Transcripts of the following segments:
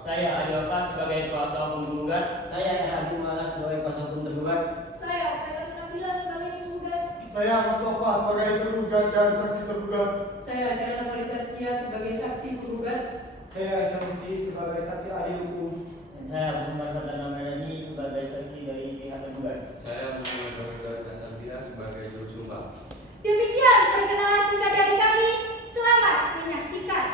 Saya Adi Wafas sebagai kuasa hukum tergugat. Saya Hadi Malas sebagai kuasa hukum tergugat. Saya Felix Nabila sebagai penggugat. Saya Mustafa sebagai tergugat dan saksi tergugat. Saya Dana Faizarskia sebagai saksi penggugat. Saya Aisyah Mufti sebagai saksi ahli hukum. Dan saya Muhammad Fatana Madani sebagai saksi dari pihak tergugat. Saya Muhammad Faridar Kasabila sebagai juru sumpah. Demikian perkenalan singkat dari kami. Selamat menyaksikan.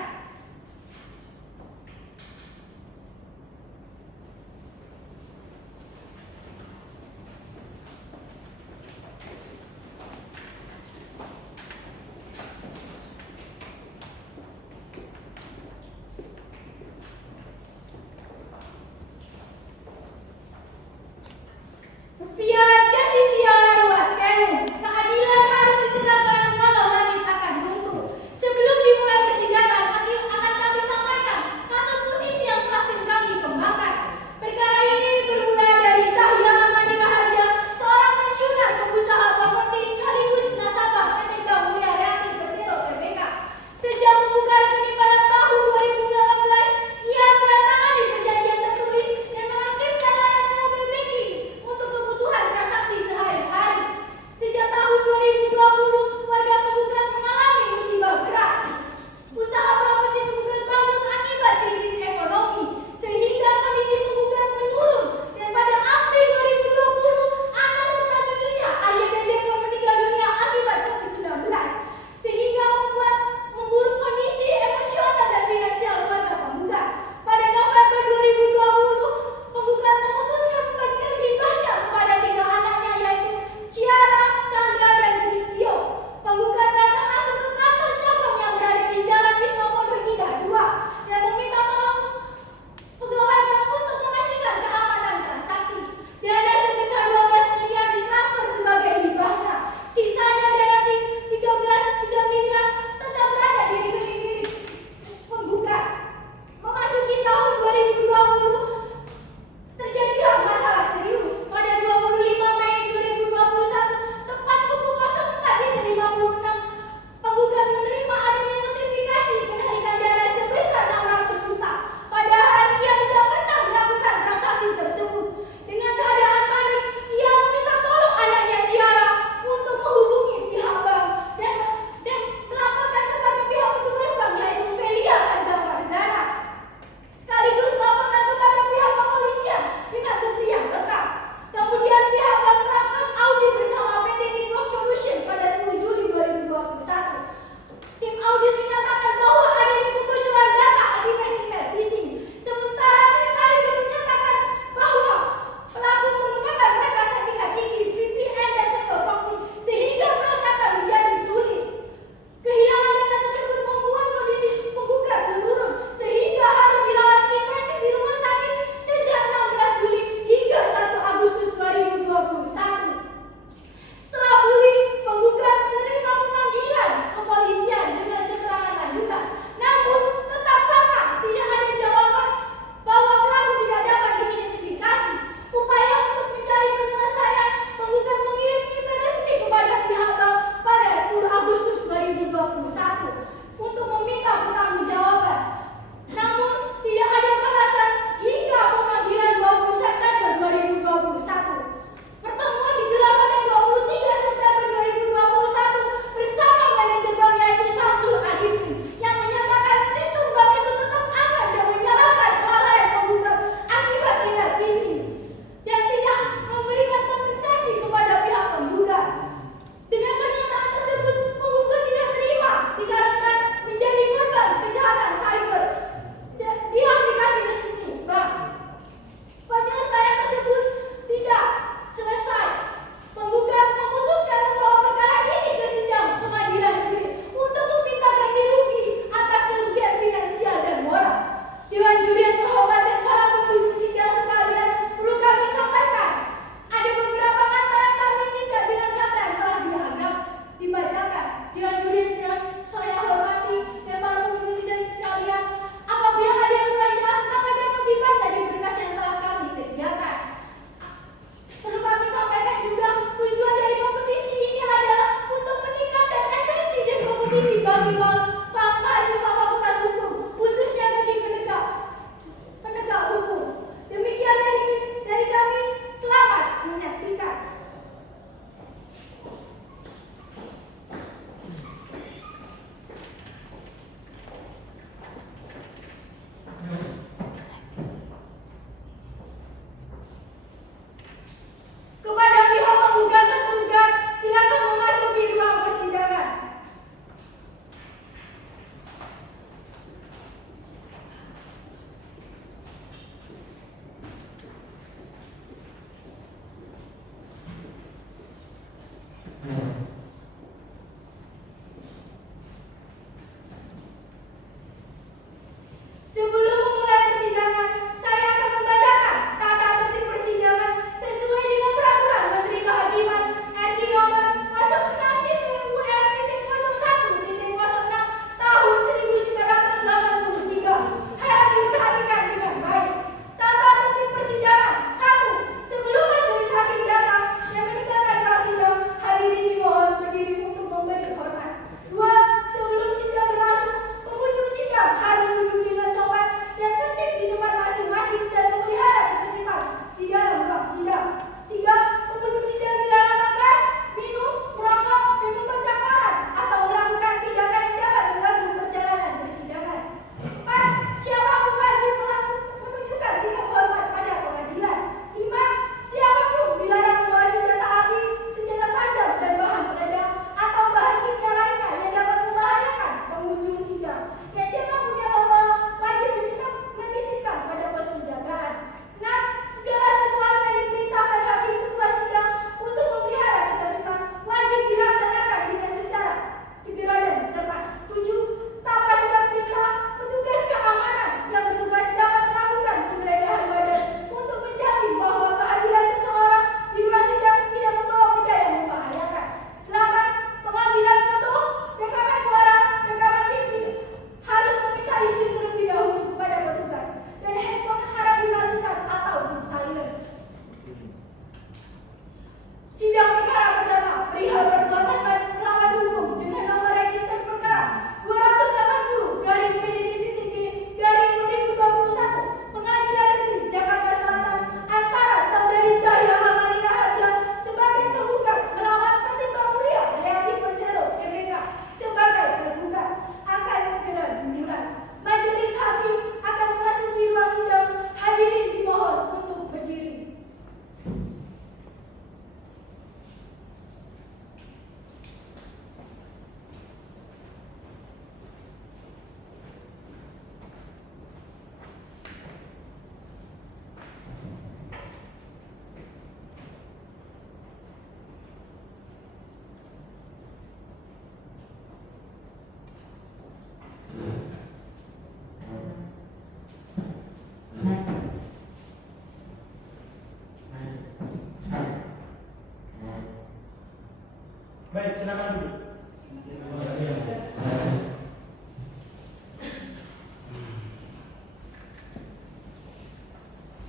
Baik, silakan duduk.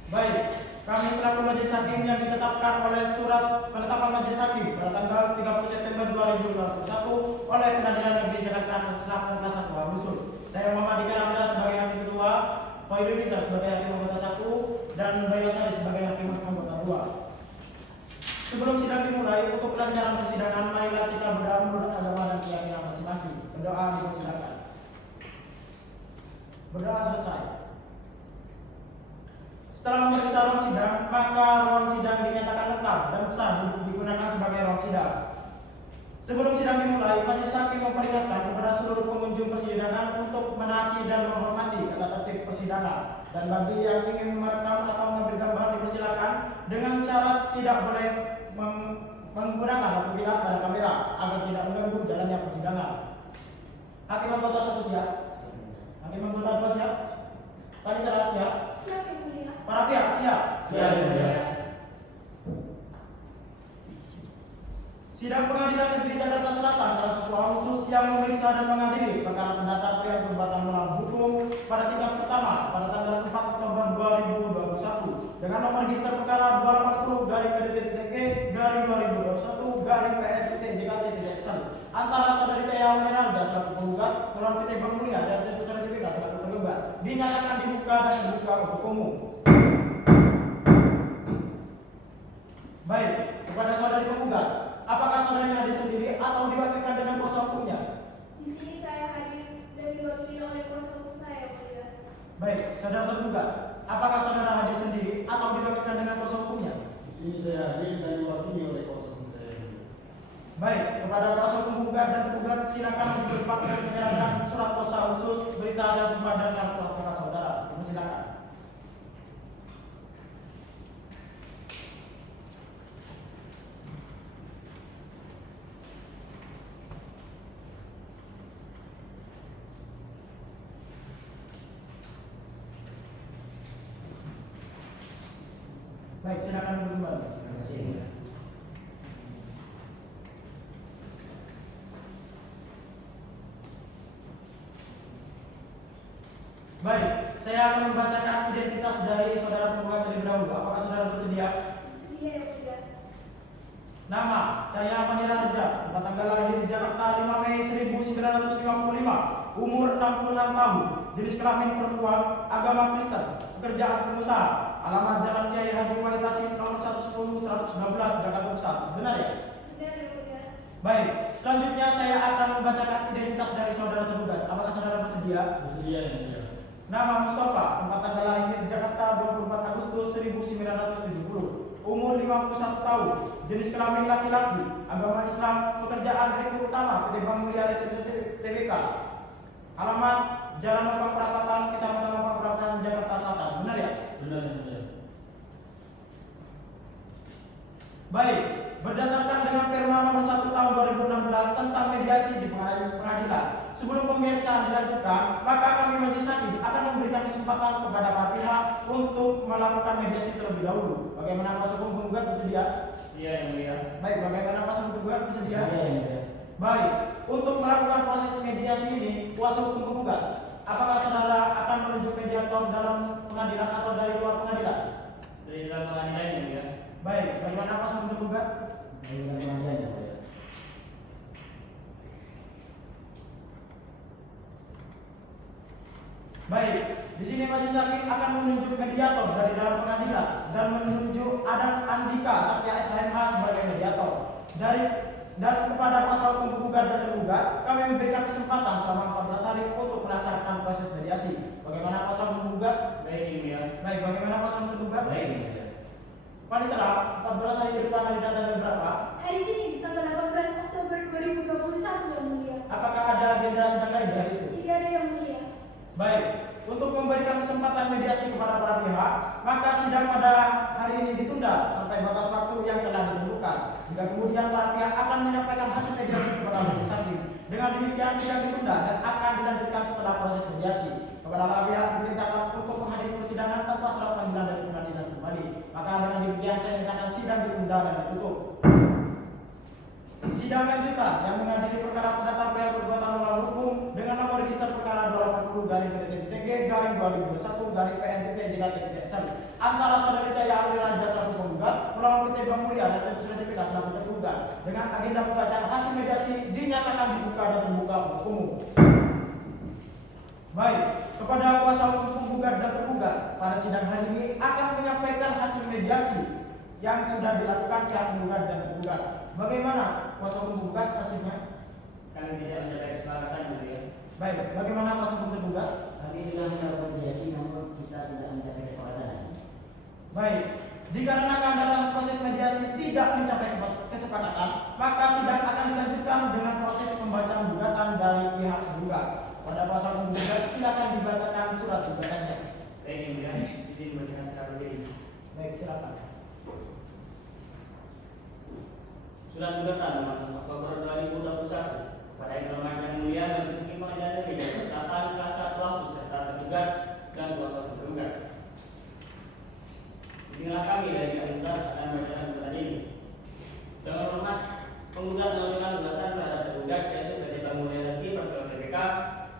Baik, kami selaku Majelis Hakim yang ditetapkan oleh surat penetapan Majelis Hakim pada tanggal 30 September 2021 oleh Pengadilan Negeri Jakarta Selatan kelas 1 Agustus. Saya Muhammad Dika Ramda sebagai Hakim Ketua, Khairul Nisa sebagai Hakim Anggota 1, dan Bayu Sari sebagai Hakim Anggota 2. Sebelum sidang dimulai, untuk kelancaran persidangan, marilah kita berdoa menurut agama dan keyakinan masing-masing. Berdoa dipersilakan. Berdoa selesai. Setelah memeriksa ruang sidang, maka ruang sidang dinyatakan lengkap dan sah digunakan sebagai ruang sidang. Sebelum sidang dimulai, Majelis Hakim memperingatkan kepada seluruh pengunjung persidangan untuk menaati dan menghormati tata tertib persidangan. Dan bagi yang ingin merekam atau mengambil gambar dipersilakan dengan syarat tidak boleh menggunakan apabila pada kamera agar tidak mengganggu jalannya persidangan. Hakim Anggota 1 siap? Hakim Anggota 2 siap? Panitera siap? Siap yang mulia. Para pihak siap? Siap, Yang Mulia. Sidang Pengadilan Negeri Jakarta Selatan kelas 1 Agustus yang memeriksa dan mengadili perkara perdata pria perbuatan melawan hukum pada tingkat pertama pada tanggal 4 Oktober 2021 dengan nomor register perkara 240-PDTTG-2021-PN-JKT-1 antara saudari Cahaya Menarja selaku penggugat melawan PT Bank Mulia dan Satu Sertifikat selaku tergugat dinyatakan dibuka dan terbuka untuk umum. Baik, kepada saudari penggugat, apakah saudari hadir sendiri atau diwakilkan dengan kuasa hukumnya? Di sini saya hadir dan diwakili oleh kuasa hukum saya, yang mulia. Baik, saudara tergugat, apakah saudara hadir sendiri atau diwakilkan dengan kuasa hukumnya? Di sini saya hadir dan diwakili oleh kuasa hukum saya. Baik, kepada kuasa hukum penggugat dan tergugat silakan berpakaian menyerahkan surat kuasa khusus, berita dan sumpah dan kartu advokat saudara. Silakan. Baik, silakan duduk kembali. Terima kasih. Baik, saya akan membacakan identitas dari saudara penggugat terlebih dahulu. Apakah saudara bersedia? Bersedia, yang mulia. Nama, Cahaya Menarja, tempat tanggal lahir Jakarta 5 Mei 1955, umur 66 tahun, jenis kelamin perempuan, agama Kristen, pekerjaan pengusaha, alamat Jalan Kiai Haji Wahid nomor 110-119 Jakarta Pusat. Benar ya? Benar, yang mulia. Baik, selanjutnya saya akan membacakan identitas dari saudara tergugat. Apakah saudara bersedia? Bersedia Yang Mulia. Nama Mustafa, tempat tanggal lahir Jakarta 24 Agustus 1970, umur 51 tahun, jenis kelamin laki-laki, agama Islam, pekerjaan direktur utama PT Bank Mulia Tbk, alamat Jalan Mampang Perapatan, Kecamatan Mampang Perapatan, Jakarta Selatan. Benar ya? Benar Yang Mulia. Baik, berdasarkan dengan Perma nomor 1 tahun 2016 tentang mediasi di pengadilan, sebelum pemeriksaan dilanjutkan, maka kami Majelis Hakim akan memberikan kesempatan kepada para pihak untuk melakukan mediasi terlebih dahulu. Bagaimana kuasa hukum penggugat bersedia? Iya, Yang Mulia. Baik, bagaimana kuasa hukum penggugat bersedia? Iya, Yang Mulia. Baik, untuk melakukan proses mediasi ini, kuasa hukum penggugat, apakah saudara akan menunjuk mediator dalam pengadilan atau dari luar pengadilan? Dari dalam pengadilan, Yang Mulia. Baik, bagaimana kuasa hukum penggugat? Dari dalam pengadilan, Yang Mulia. Baik, di sini Majelis Hakim akan menunjuk mediator dari dalam pengadilan dan menunjuk Adan Andika Satya SHMH sebagai mediator. Dan kepada kuasa hukum penggugat dan tergugat, kami memberikan kesempatan selama 14 hari untuk melaksanakan proses mediasi. Bagaimana kuasa hukum penggugat? Baik, Yang Mulia. Baik, bagaimana kuasa hukum tergugat? Baik, Yang Mulia. Panitera, 14 hari ke depan hari tanggal berapa? Hari Senin, tanggal 18 Oktober 2021, yang mulia. Apakah ada agenda sedang lain dari itu? Tidak ada, yang mulia. Baik, untuk memberikan kesempatan mediasi kepada para pihak, maka sidang pada hari ini ditunda sampai batas waktu yang telah ditentukan. Hingga kemudian para pihak akan menyampaikan hasil mediasi kepada Majelis Hakim. Dengan demikian sidang ditunda dan akan dilanjutkan setelah proses mediasi. Kepada para pihak diperintahkan untuk menghadiri persidangan tanpa surat panggilan dari pengadilan kembali. Maka dengan demikian saya nyatakan sidang ditunda dan ditutup. Sidang Sidang lanjutan yang mengadili perkara perdata pihak perbuatan melawan hukum dengan nomor register perkara 280/PTT/garing 2021/PNPT/JKT/SL antara saudara Jaya Amri Raja selaku penggugat melawan PT Bank Mulia dan PT Suletika selaku tergugat dengan agenda pembacaan hasil mediasi dinyatakan dibuka dan terbuka untuk umum. Baik, kepada kuasa hukum penggugat dan tergugat pada sidang hari ini akan menyampaikan hasil mediasi yang sudah dilakukan pihak penggugat dan tergugat. Bagaimana kuasa hukum penggugat hasilnya? Kami tidak mencapai kesepakatan gitu ya. Baik, bagaimana kuasa hukum tergugat? Kami telah melakukan mediasi namun kita tidak mencapai kesepakatan. Baik, dikarenakan dalam proses mediasi tidak mencapai kesepakatan, maka sidang akan dilanjutkan dengan proses pembacaan gugatan dari pihak tergugat. Pada kuasa hukum penggugat silakan dibacakan surat gugatannya. Baik, yang mulia, izin memberikan secara berdiri. Baik, silakan. Surat gugatan nomor 1 Oktober 2021 pada Informan yang mulia dan Basuki Pengadilan Negeri Jakarta kelas 1 Agustus serta tergugat dan kuasa hukum tergugat. Izinlah kami dari penggugat akan membacakan gugatan ini. Dengan hormat, penggugat mengajukan gugatan terhadap tergugat yaitu PT Bank Mulia Lagi Persero TBK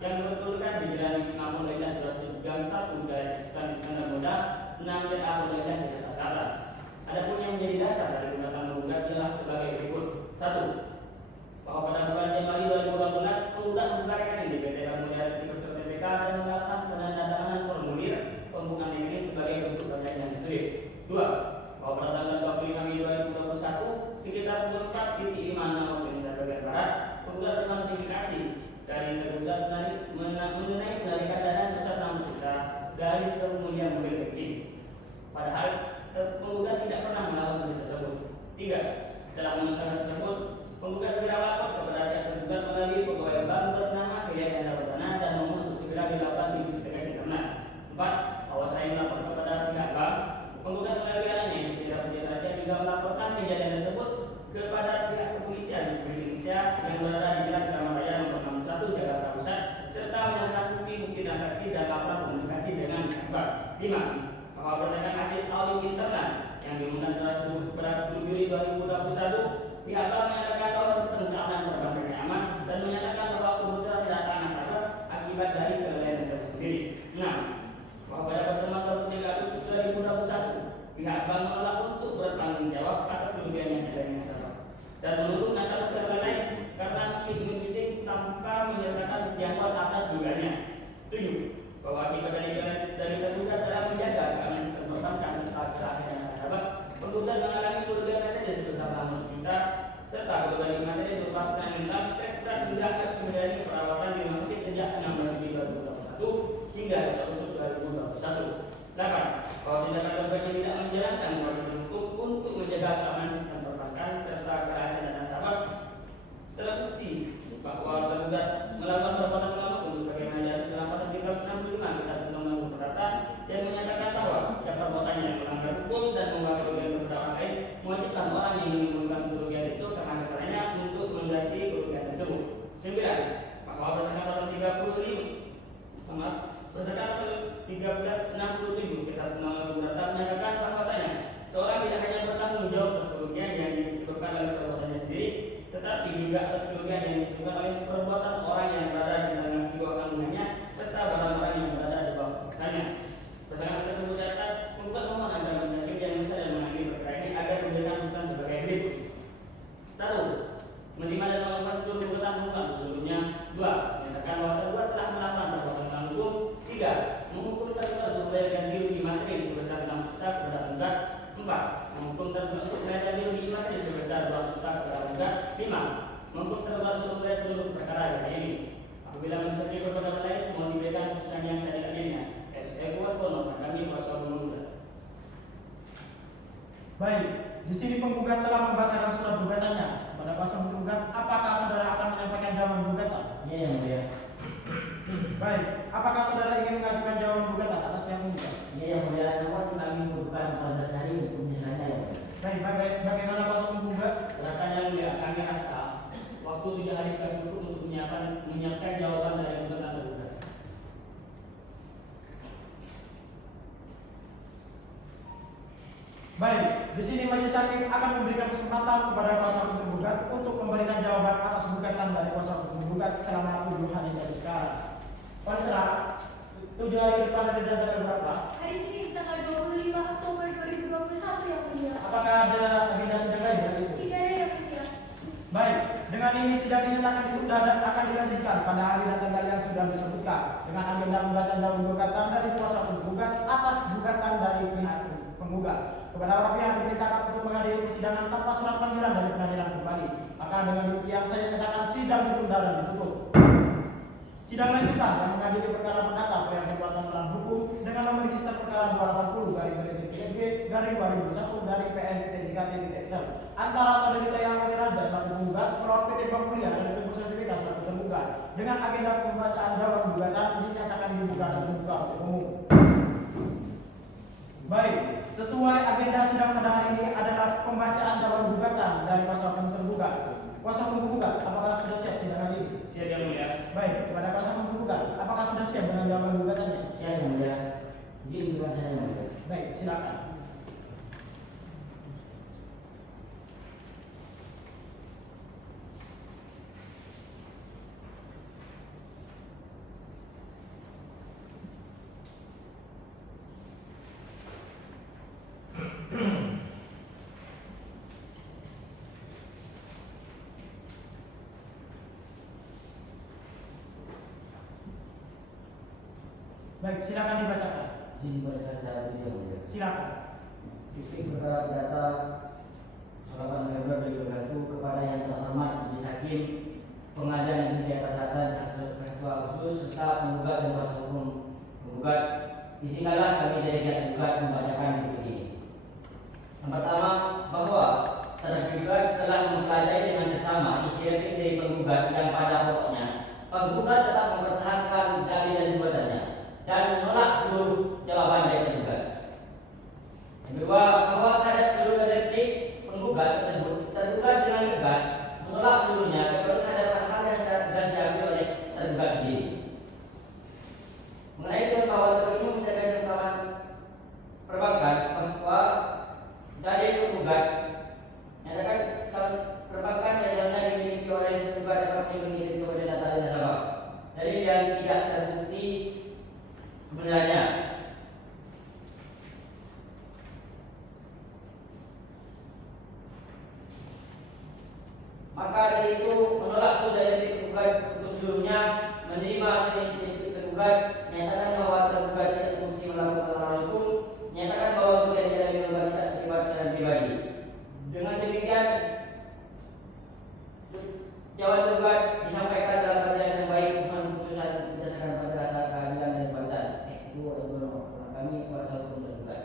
yang dipertuliskan di Jalan Wisma Pondok Indah 201 Gang 1 Jalan Sultan Iskandar Muda 6 PA Pondok Indah Jakarta Selatan. Adapun yang menjadi dasar dari gugatan penggugat ialah sebagai berikut. 1. Bahwa pada bulan Januari 2018 penggugat membubarkan di PT Bank Mulia Lagi Persero TBK dan melakukan penandatanganan formulir pembukaan ini sebagai bentuk perjanjian yang tertulis. 2. Bahwa pada tanggal 25 Mei 2021 sekitar pukul 4.56 waktu Indonesia bagian Barat penggugat bernotifikasi dari tergugat mengenai penarikan dana sebesar 6 juta dari sebuah pemilihan mobil banking. Padahal penggugat tidak pernah melakukan hal tersebut. 3. Setelah mengetahui hal tersebut, penggugat segera lapor kepada pihak tergugat melalui pegawai bank bernama Hidayat Hendra Perdana dan memohon untuk segera dilakukan investigasi internal. 4. Bahwasanya melapor kepada pihak bank, penggugat melalui anaknya yang tidak punya raja juga melaporkan kejadian tersebut kepada pihak kepolisian Republik Indonesia yang berada di Jalan Keramat Raya nomor 61 Jakarta Pusat serta menyerahkan bukti-bukti transaksi dan laporan komunikasi dengan pihak bank. 5. Bahwa berdasarkan hasil audit internal yang diumumkan pada 10 Juli 2021, pihak bank menyatakan bahwa sistem keamanan perbankan yang aman dan menyatakan bahwa kebocoran data nasabah akibat dari kelalaian nasabah sendiri. 6. Bahwa pada pertemuan 23 Agustus 2021, pihak bank menolak untuk bertanggung jawab atas kerugian yang ada di nasabah dan menuduh nasabah terlalai karena memilih bising tanpa menyertakan jangkauan atas dugaannya. 7. Bahwa akibat dari tergugat dalam menjaga keamanan sistem perbankan serta kerahasiaan dana nasabah, penggugat mengalami kerugian materi sebesar 600 juta serta kerugian materi berupa penanganan stres dan hingga harus menjalani perawatan di rumah sakit sejak 16 Juli 2021 hingga 1 Agustus 2021. 8. Bahwa tindakan tergugat yang tidak menjalankan kewajiban hukum untuk menjaga keamanan sistem perbankan serta kerahasiaan dana nasabah terbukti bahwa tergugat melakukan perbuatan melawan hukum sebagaimana dalam pasal 365 Kitab Undang-Undang Perdata yang menyatakan bahwa jika perbuatannya melanggar hukum dan membawa kerugian kepada orang lain, mewajibkan orang yang menimbulkan kerugian itu karena kesalahannya untuk mengganti kerugian tersebut. 9. Bahwa berdasarkan pasal 1367 Kitab Undang-Undang Perdata menyatakan bahwasanya seorang tidak hanya bertanggung jawab atas kerugian yang disebabkan oleh perbuatannya sendiri, tetapi juga atas kerugian yang disebabkan oleh perbuatan orang yang berada di bawah tanggungannya serta barang-barang yang berada di bawah kuasanya. Berdasarkan tersebut di atas, penggugat memohon agar majelis hakim yang bisa dan mengadili perkara ini agar memberikan putusan sebagai berikut. 1. Menerima dan melakukan seluruh gugatan penggugat sebelumnya. 2. Menyatakan bahwa tergugat telah melakukan perbuatan melawan hukum. 3. Menghukum tergugat untuk membayar ganti rugi materi sebesar 6 juta kepada penggugat. 4. Menghukum tergugat untuk membayar ganti rugi materi sebesar 2 juta kepada penggugat. 5. Menghukum tergugat untuk membayar seluruh perkara hari ini. Apabila menjadi berpendapat lain, mohon diberikan putusan yang seadil-adilnya. Kami kuasa penggugat. Baik, di sini penggugat telah membacakan surat gugatannya. Pada kuasa penggugat, apakah saudara akan menyampaikan jawaban gugatan? Iya yang mulia. Baik, apakah saudara ingin mengajukan jawaban gugatan atas pihak penggugat? Iya yang mulia, namun kami bukan 14 hari untuk misalnya ya. Baik, bagaimana kuasa penggugat? Silakan yang mulia, kami rasa waktu 3 hari sudah cukup untuk menyiapkan jawaban dari gugatan tergugat. Baik, di sini majelis hakim akan memberikan kesempatan kepada kuasa hukum tergugat untuk memberikan jawaban atas gugatan dari kuasa hukum tergugat selama 7 hari dari sekarang. Kontra, 7 hari ke depan dari tanggal berapa? Hari Senin tanggal 25 Oktober 2021 yang mulia. Apakah ada agenda sidang lain dari itu? Tidak ada yang mulia. Baik, dengan ini sidang dinyatakan ditunda dan akan dilanjutkan pada hari dan tanggal yang sudah disebutkan dengan agenda pembacaan jawaban gugatan dari kuasa hukum tergugat atas gugatan dari pihak penggugat. Kepada para pihak diperintahkan untuk menghadiri persidangan tanpa surat panggilan dari pengadilan kembali. Maka dengan demikian saya nyatakan sidang ditunda dan ditutup. Sidang lanjutan yang menghadiri perkara perdata yang berkaitan dengan hukum dengan nomor register perkara 280 garing 2021 dari PN.JKT.Excel antara saudari Cahaya Amani Raja selaku penggugat, Prof. PT Bank Mulia dan Tunggu Sertifikat selaku tergugat dengan agenda pembacaan jawaban gugatan dinyatakan dibuka dan terbuka untuk umum. Baik, sesuai agenda sidang pada hari ini adalah pembacaan jawaban gugatan dari kuasa hukum tergugat. Kuasa hukum tergugat, apakah sudah siap sidang hari ini? Siap yang mulia. Baik, kepada kuasa hukum tergugat, apakah sudah siap dengan jawaban gugatannya? Ya, yang mulia. Izin bukan saya yang mulia. Baik, silakan. Baik, silakan dibacakan. Izin dibacakan saya dulu yang mulia. Silakan. Diklik perkara perdata 8 November 2021 kepada yang terhormat Majelis Hakim Pengadilan Negeri Jakarta Selatan atau Ketua Khusus serta penggugat dan kuasa hukum penggugat. Izinkanlah kami dari pihak penggugat membacakan berikut ini. Yang pertama, bahwa tergugat telah mempelajari dengan seksama isi replik dari penggugat yang pada pokoknya penggugat tetap mempertahankan dalil dan buatannya dan menolak seluruh jawaban dari tergugat. Yang kedua, bahwa terhadap seluruh replik penggugat tersebut tergugat dengan tegas menolak seluruhnya kecuali terhadap hal yang secara tegas diambil oleh tergugat sendiri. Mengenai itu bahwa ini menjaga keutamaan perbankan bahwa dari penggugat nyatakan kalau perbankan yang seharusnya dimiliki oleh tergugat dapat dimiliki kepada data nasabah dari yang tidak terbukti kebenarannya. Maka dari itu menolak saudara tergugat untuk seluruhnya menerima hasil tergugat, nyatakan bahwa tergugat tidak terbukti melakukan pelanggaran hukum, nyatakan bahwa perjanjian dari tergugat tidak terlibat secara pribadi. Dengan demikian jawaban tergugat disampaikan dalam keadaan yang baik bukan keputusan berdasarkan pada rasa keadilan dan keadilan. Itu adalah kami kuasa hukum tergugat.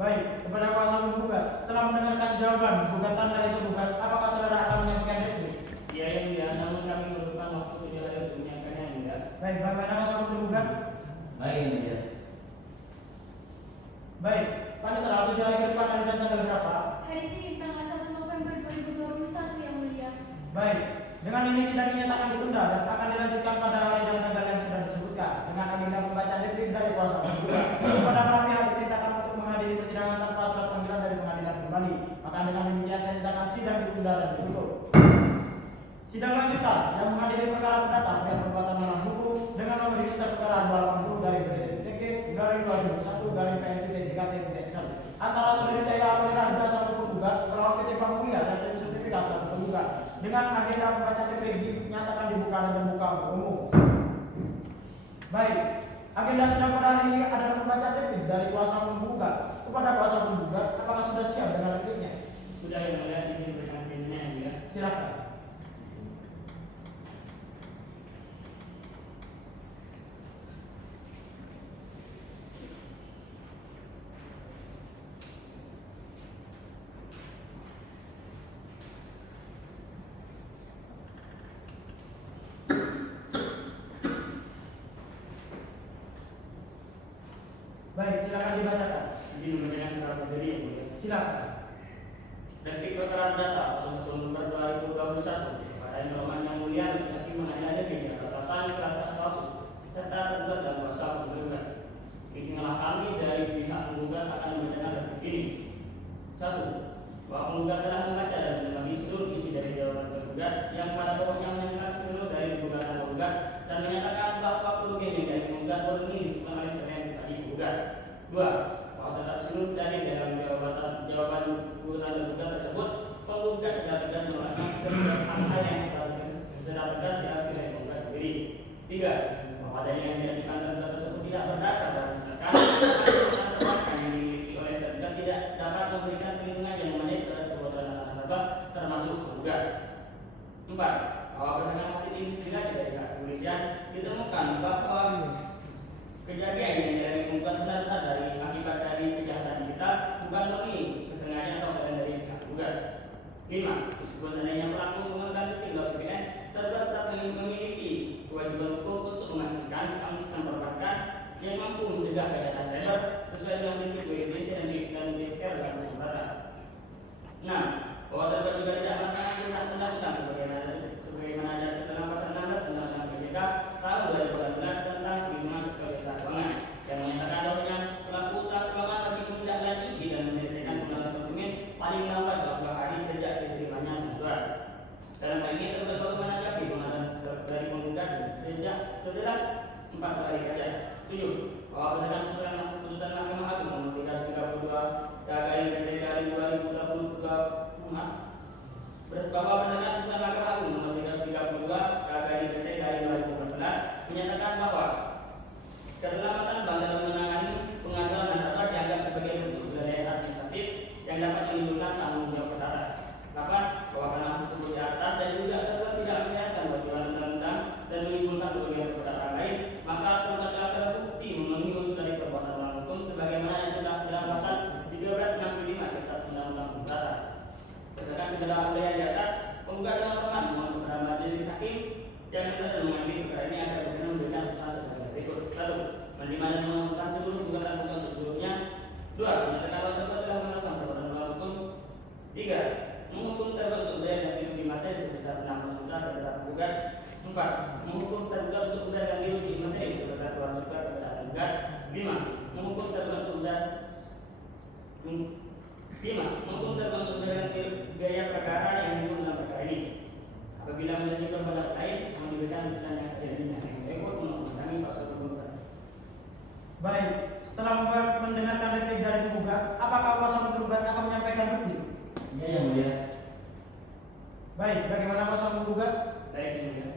Baik, kepada kuasa hukum penggugat, setelah mendengarkan jawaban gugatan dari tergugat, apakah saudara akan menyampaikan replik? Ya yang mulia, namun kami memerlukan waktu 7 hari untuk menyampaikannya yang mulia. Baik, bagaimana kuasa hukum penggugat? Baik, yang mulia. Baik, pada tanggal 7 hari ke depan hari dan tanggal berapa? Hari Senin tanggal 1 November 2021 yang mulia. Baik, dengan ini sidang dinyatakan ditunda dan akan dilanjutkan pada hari dan tanggal yang sudah disebutkan dengan agenda pembacaan replik dari kuasa hukum penggugat. Kepada para pihak diperintahkan untuk menghadiri persidangan tanpa surat panggilan dari pengadilan kembali. Maka dengan demikian saya nyatakan sidang ditunda dan ditutup. Sidang lanjutan yang menghadiri perkara perdata yang perbuatan melawan hukum dengan nomor register perkara 280 dari BDTG garing 2001 garing PN.JKT.Excel antara saudari Cahaya Amani Raja selaku penggugat, Prof. PT Bank Mulia dan Tunggu Sertifikat selaku tergugat dengan agenda pembacaan replik dinyatakan dibuka dan terbuka untuk umum. Baik, agenda sidang pada hari ini adalah pembacaan replik dari kuasa hukum penggugat. Kepada kuasa hukum penggugat, apakah sudah siap dengan repliknya? Sudah yang mulia, di sini berikan statementnya yang mulia. Silakan. Baik, silakan dibacakan. Izin membacakan secara berdiri yang mulia. Silakan. Replik perkara data 1 November 2021 pada yang terhormat yang mulia Majelis Hakim Pengadilan Negeri Jakarta Selatan kelas 1 serta tergugat dan kuasa hukum tergugat. Izinkanlah kami Satu, bahwa penggugat telah membaca dan menanggapi seluruh isi dari jawaban tergugat yang pada pokoknya menyatakan seluruh dari gugatan penggugat dan menyatakan bahwa kerugian yang dari penggugat murni disebutkan oleh terkait tadi penggugat. Dua, bahwa terhadap seluruh dari dalam jawaban gugatan tergugat tersebut penggugat secara tegas mengatakan hal yang secara tegas diambil dari penggugat sendiri. Tiga, bahwa adanya yang diajukan tergugat tersebut tidak berdasar dan misalkan yang dimiliki oleh tergugat tidak dapat memberikan perlindungan yang memenuhi terhadap perbuatan nasabah termasuk penggugat. Empat, bahwa berdasarkan hasil investigasi dari pihak kepolisian ditemukan bahwa kejadian yang dialami penggugat benar-benar dari akibat dari kejahatan digital bukan murni kesengajaan atau keadaan dari pihak penggugat. 5. Meskipun seandainya pelaku menggunakan simbol VPN, tergugat tetap memiliki kewajiban hukum untuk memastikan keamanan perbankan yang mampu mencegah kejahatan cyber sesuai dengan prinsip Indonesia dan DPR dalam kesempatan. 6. Bahwa tergugat juga tidak melaksanakan perintah undang-undang sebagaimana ada dalam pasal 16 Undang-Undang PPK tahun 2018 tentang perlindungan sebagai usaha keuangan yang menyatakan bahwa pelaku usaha keuangan wajib menindaklanjuti dan menyelesaikan pengeluaran konsumen paling lambat 20 hari sejak diterimanya pengaduan. Dalam hal ini tergugat baru menanggapi pengaduan dari penggugat setelah 40 hari kerja. 7. Bahwa berdasarkan putusan Mahkamah Agung nomor 332 garing 2022 bahwa berdasarkan putusan Mahkamah Agung nomor 332 garing 2014 menyatakan bahwa keterlambatan bank dalam menangani pengaduan nasabah dianggap sebagai bentuk kelalaian administratif yang dapat menimbulkan tanggung jawab perkara. 8. Bahwa karena tersebut di atas dan juga tergugat tidak menyiapkan bagaimana undang-undang dan menimbulkan kerugian kepada orang lain, maka tergugat telah terbukti memenuhi unsur dari perbuatan melawan hukum sebagaimana yang telah dalam pasal 1365 Kitab Undang-Undang Perdata. Berdasarkan segala upaya di atas, penggugat dengan hormat memohon kepada majelis hakim yang telah mengambil perkara ini agar berkenan memberikan putusan sebagai berikut. 1. Menerima dan mengumumkan seluruh gugatan penggugat sebelumnya. 2. Menyatakan bahwa tergugat telah melakukan perbuatan melawan hukum. 3. Menghukum tergugat untuk membayar ganti rugi materi sebesar 600 juta kepada penggugat. 4. Menghukum tergugat untuk membayar ganti rugi materi sebesar 200 juta kepada penggugat. 5. Menghukum tergugat untuk membayar menghukum tergugat untuk membayar biaya perkara yang dihukum dalam perkara ini. Apabila menjadi pendapat lain, memberikan putusan yang sejatinya. Saya ikut mengulangi pasal penggugat. Baik, setelah mendengarkan replik dari penggugat, apakah kuasa penggugat akan menyampaikan bukti? Ya, yang mulia. Baik, bagaimana kuasa penggugat? Baik, yang mulia.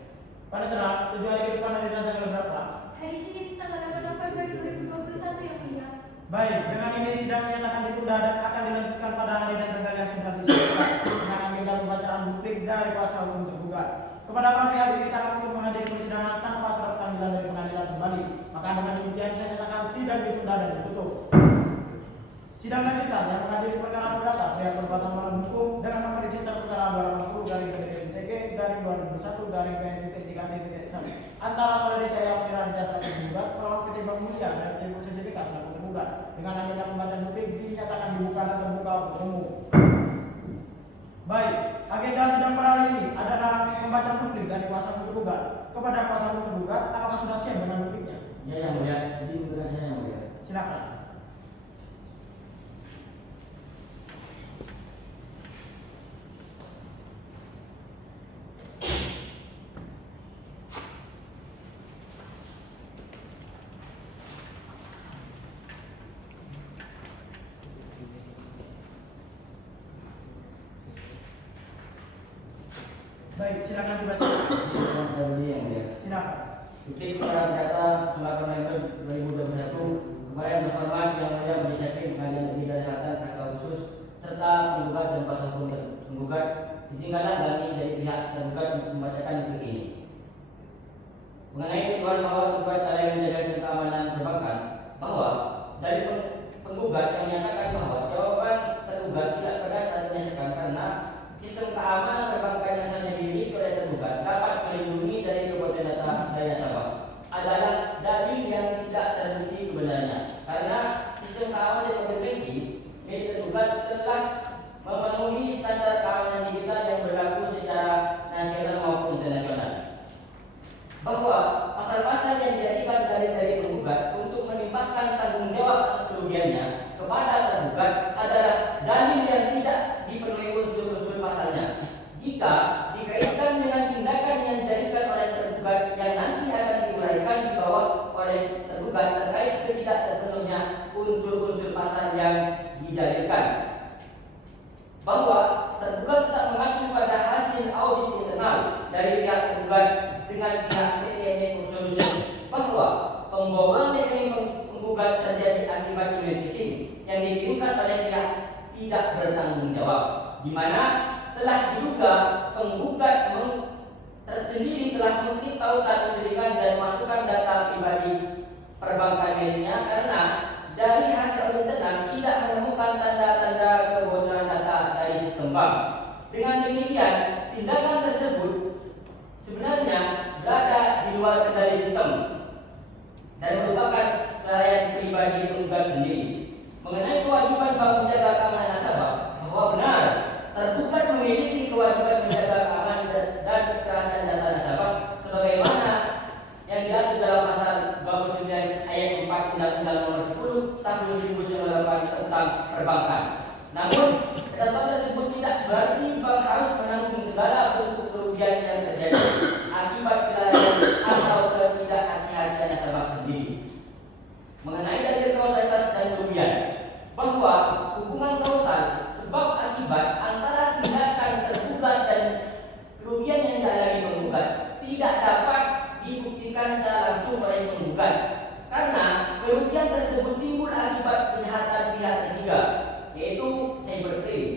Pada terang, 7 hari ke depan dari tanggal berapa? Hari Senin tanggal 8 November 2021 yang mulia. Baik, dengan ini sidang menyatakan ditunda dan akan dilanjutkan pada hari dan tanggal yang sudah disebutkan dengan agenda pembacaan bukti dari kuasa hukum tergugat. Kepada para pihak dimintakan untuk menghadiri persidangan tanpa surat panggilan dari pengadilan kembali. Maka dengan demikian saya nyatakan sidang ditunda dan ditutup. Sidang lanjutan yang menghadiri perkara perdata pihak perbuatan melawan hukum dengan nomor register perkara 280 garing PDNTG garing 2021 garing PN.3T.1 antara saudari Cahaya Pira Jasa tergugat melawan PT Bank Mulia dan PT Sertifikat selaku tergugat dengan agenda pembacaan bukti dinyatakan dibuka dan terbuka untuk umum. Baik, agenda sidang pada hari ini adalah pembacaan bukti dari kuasa hukum tergugat. Kepada kuasa hukum tergugat, apakah sudah siap dengan buktinya? Ya, yang mulia. Izin berkata yang mulia. Silakan. Baik, silakan dibaca. Yang mulia. Silakan. Bukti perkara perdata 8 November 2021 kemarin terhormat yang mulia Majelis Hakim Pengadilan Negeri Jakarta Selatan Kakak Khusus serta penggugat dan kuasa hukum penggugat, izinkanlah kami dari pihak tergugat untuk membacakan bukti ini. Mengenai tuduhan bahwa tergugat lalai menjaga keamanan perbankan, bahwa dari penggugat yang menyatakan bahwa jawaban tergugat tidak berdasar menyatakan karena sistem keamanan perbankan yang hanya dimiliki oleh tergugat dapat melindungi dari kebocoran data dari nasabah adalah dalil yang tidak terbukti kebenarannya karena sistem keamanan yang memiliki milik tergugat telah memenuhi standar keamanan digital yang berlaku secara nasional maupun internasional. Bahwa pasal-pasal yang dijadikan dari penggugat untuk menimpahkan tanggung jawab atas kerugiannya kepada tergugat adalah dalil yang terduga terjadi akibat email phishing yang dikirimkan oleh pihak tidak bertanggung jawab, di mana telah diduga penggugat tersendiri telah memberitahukan pendidikan dan masukkan data pribadi perbankan miliknya karena dari hasil internal tidak menemukan tanda-tanda kebocoran data dari sistem bank. Dengan demikian, tindakan tersebut sebenarnya berada di luar kendali sistem dan merupakan kelalaian pribadi penggugat sendiri. Mengenai kewajiban bank menjaga keamanan nasabah, bahwa benar tergugat memiliki kewajiban menjaga keamanan dan kerahasiaan data nasabah sebagaimana yang diatur dalam pasal 29 ayat 4 Undang-Undang Nomor 10 Tahun 1998 tentang perbankan. Namun, ketentuan tersebut tidak berarti bank harus menanggung segala bentuk kerugian yang terjadi akibat kelalaian atau ketidakhati-hatian nasabah sendiri. Mengenai dalil kausalitas dan kerugian, bahwa hubungan kausal sebab akibat antara tindakan tergugat dan kerugian yang dialami penggugat tidak dapat dibuktikan secara langsung oleh penggugat karena kerugian tersebut timbul akibat kejahatan pihak ketiga, yaitu cybercrime,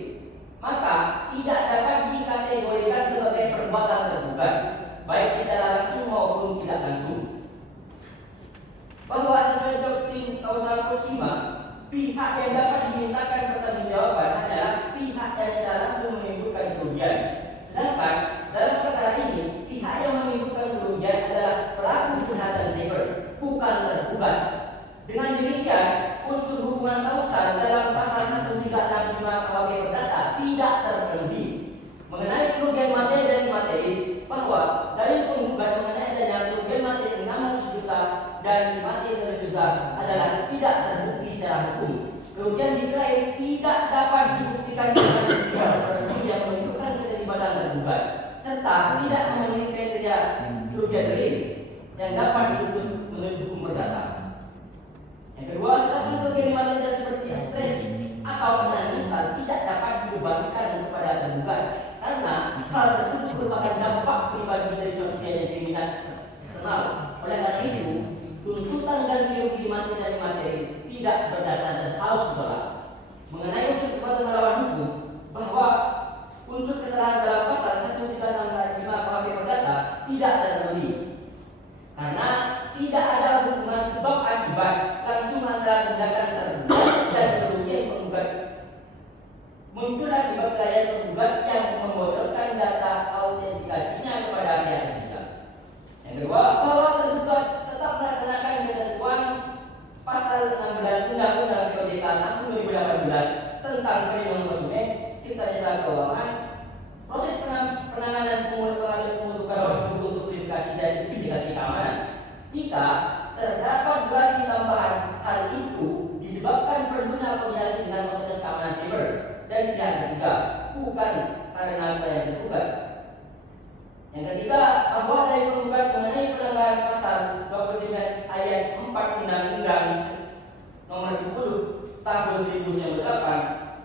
maka tidak dapat dikategorikan sebagai perbuatan tergugat baik secara langsung maupun tidak langsung. Bahwa sesuai doktrin kausal proxima, pihak yang dapat dimintakan pertanggungjawaban adalah pihak yang secara langsung menimbulkan kerugian. Sedangkan dalam perkara ini, pihak yang menimbulkan kerugian adalah pelaku kejahatan cyber, bukan tergugat. Dengan demikian, unsur hubungan kausal dalam pasal 1365 KUHP Perdata tidak terpenuhi. Mengenai kerugian materi dan materi, bahwa dari penggugat mengenai adanya kerugian materi 600 juta dan materi 100 juta adalah tidak terbukti secara hukum. Kerugian diklaim tidak dapat dibuktikan dengan bukti resmi yang menunjukkan keterlibatan tergugat, serta tidak memenuhi kriteria kerugian real yang dapat dituntut menurut hukum perdata. Yang kedua, sedangkan kerugian materi seperti stres atau kelainan mental tidak dapat dibebankan kepada tergugat karena hal tersebut merupakan dampak pribadi dari suatu kejadian kriminal eksternal. Oleh karena itu, tuntutan ganti rugi materi dan materi tidak berdasar dan harus ditolak. Mengenai unsur perbuatan melawan hukum, bahwa unsur kesalahan dalam pasal 1365 KUHP Perdata tidak terpenuhi karena tidak ada hubungan sebab akibat langsung antara tindakan tergugat dan kerugian penggugat. Muncul akibat kelalaian penggugat yang membocorkan data autentikasinya kepada pihak ketiga. Yang kedua, bahwa tergugat tetap melaksanakan ketentuan pasal 16 Undang-Undang OJK tahun 2018 tentang perlindungan konsumen, cipta jasa keuangan, proses penanganan pembentukan waktu untuk verifikasi dan investigasi keamanan. Jika terdapat durasi tambahan, hal itu disebabkan perlunya koordinasi dengan otoritas keamanan siber dan pihak ketiga, bukan karena yang tergugat. Yang ketiga, bahwa dari penggugat mengenai pelanggaran pasal 29 ayat 4 Undang-Undang Nomor 10 Tahun 1998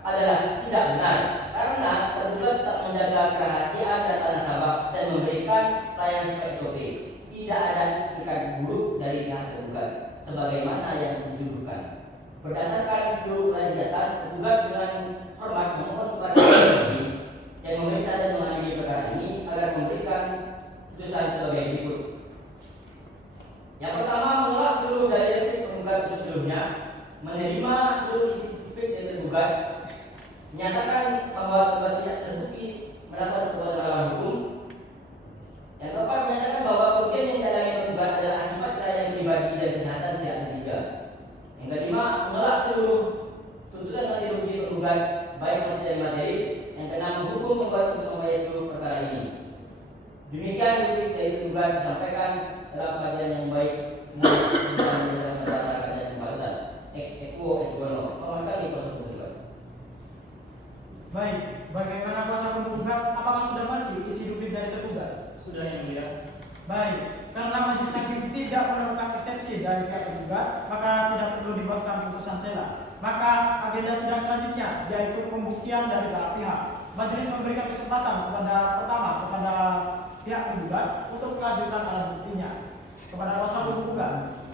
adalah tidak benar karena tergugat tak menjaga kerahasiaan data nasabah dan memberikan layanan SOP. Tidak ada itikat buruk dari pihak tergugat sebagaimana yang dituduhkan. Berdasarkan seluruh lain di atas, tergugat dengan hormat memohon kepada yang memeriksa dan mengadili perkara ini agar memberikan putusan sebagai berikut. Yang pertama, menolak seluruh dari replik penggugat untuk seluruhnya, menerima seluruh isi replik yang tergugat, menyatakan bahwa tergugat tidak terbukti melakukan perbuatan melawan hukum. Yang keempat, menyatakan bahwa kerugian yang dialami penggugat adalah akibat kelalaian pribadi dan kejahatan pihak ketiga. Yang kelima, menolak seluruh tuntutan ganti rugi penggugat baik materi dan materi. Yang keenam, menghukum penggugat untuk membayar seluruh perkara ini. Demikian replik dari penggugat disampaikan dalam kajian yang baik dalam masyarakat dan pembahasan ex equo et bono. Mohon kami proses penggugat. Baik, bagaimana kuasa penggugat? Apakah sudah mengerti isi duplik dari tergugat? Sudah yang mulia. Baik, karena majelis hakim tidak menemukan eksepsi dari pihak tergugat, maka tidak perlu dibuatkan putusan sela. Maka agenda sidang selanjutnya yaitu pembuktian dari pihak. Majelis memberikan kesempatan kepada pihak tergugat untuk kelanjutan alat buktinya kepada kuasa penggugat.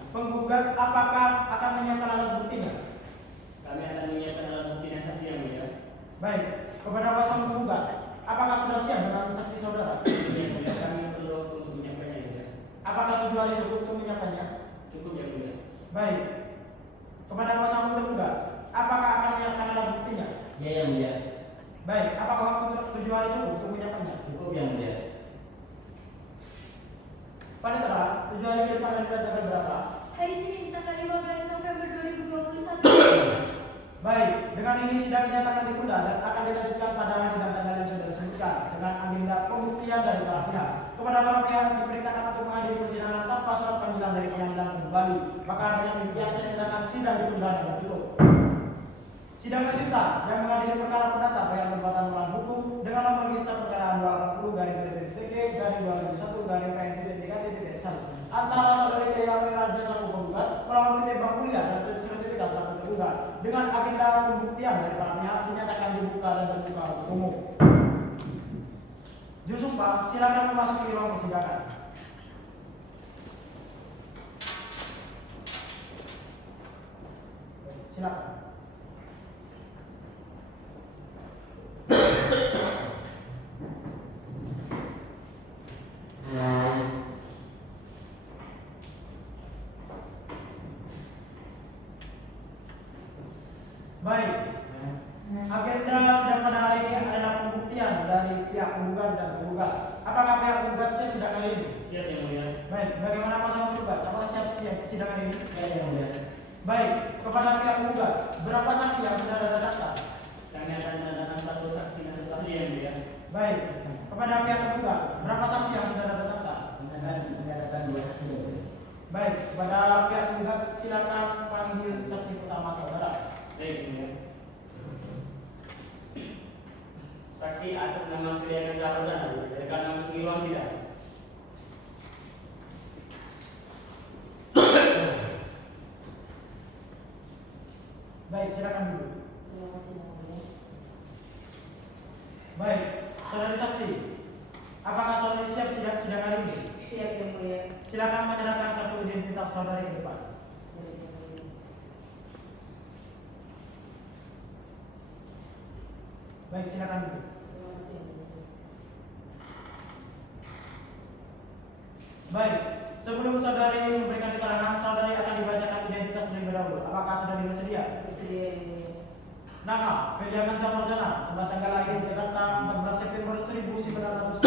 penggugat apakah akan menyiapkan alat buktinya? Kami akan menyiapkan alat bukti dan saksi yang mulia. Baik, kepada kuasa penggugat, apakah sudah siap dengan saksi saudara? Yang mulia, kami perlu untuk menyampaikannya yang mulia. Apakah 7 hari cukup untuk menyiapkannya? Cukup yang mulia. Baik, kepada kuasa penggugat, apakah akan menyiapkan alat buktinya? Ya yang mulia. Baik, apakah waktu 7 hari cukup untuk menyiapkannya? Cukup yang mulia. Panitera, 7 hari ke depan adalah tanggal berapa? Hari Senin tanggal 15 November 2021. Baik, dengan ini sidang dinyatakan ditunda dan akan dilanjutkan pada hari dan tanggal yang sudah disebutkan dengan agenda pembuktian dari para pihak. Kepada para pihak diperintahkan untuk menghadiri persidangan tanpa surat panggilan dari pengadilan kembali. Maka dengan demikian saya nyatakan sidang ditunda dan ditutup. Sidang lanjutan yang mengadili perkara perdata bayar perbuatan melawan hukum dengan nomor register perkara 280/2003/221/PN-3.1 antara saudari Jaya Raja selaku penggugat melawan PT Bank Mulia dan Sertifikat selaku tergugat dengan agenda pembuktian dari para pihak dinyatakan dibuka dan terbuka untuk umum. Jusumpah, silakan memasuki ruang persidangan. Silakan. Baik, agenda sidang pada hari ini adalah pembuktian dari pihak penggugat dan tergugat. Apakah pihak penggugat siap sidang hari ini? Siap yang mulia. Baik, bagaimana pasangan penggugat? Apakah siap sidang hari ini? Ya yang mulia. Baik, kepada pihak penggugat, berapa saksi yang sudah ada daftar? Kami akan mendatangkan 1 saksi dan 1 ahli yang mulia. Baik, kepada pihak penggugat, berapa saksi yang sudah ada daftar? Menyatakan 2 saksi yang mulia. Baik, kepada pihak penggugat silakan panggil saksi pertama saudara. Baik yang mulia. Saksi atas nama Kriana Zafarzana dipersilakan masuk di ruang sidang. Baik, silakan dulu. Terima kasih yang mulia. Baik, saudari saksi, apakah saudari siap sidang hari ini? Siap yang mulia. Silakan menyerahkan kartu identitas saudari ke depan. Baik, yang mulia. Baik, silakan dulu. Terima kasih yang mulia. Baik, sebelum saudari memberikan keterangan, saudari akan dibacakan identitas terlebih dahulu. Apakah saudari bersedia? Bersedia yang mulia. Nama, Feliaman Zafarzana, tempat tanggal lahir Jakarta 14 September 1990.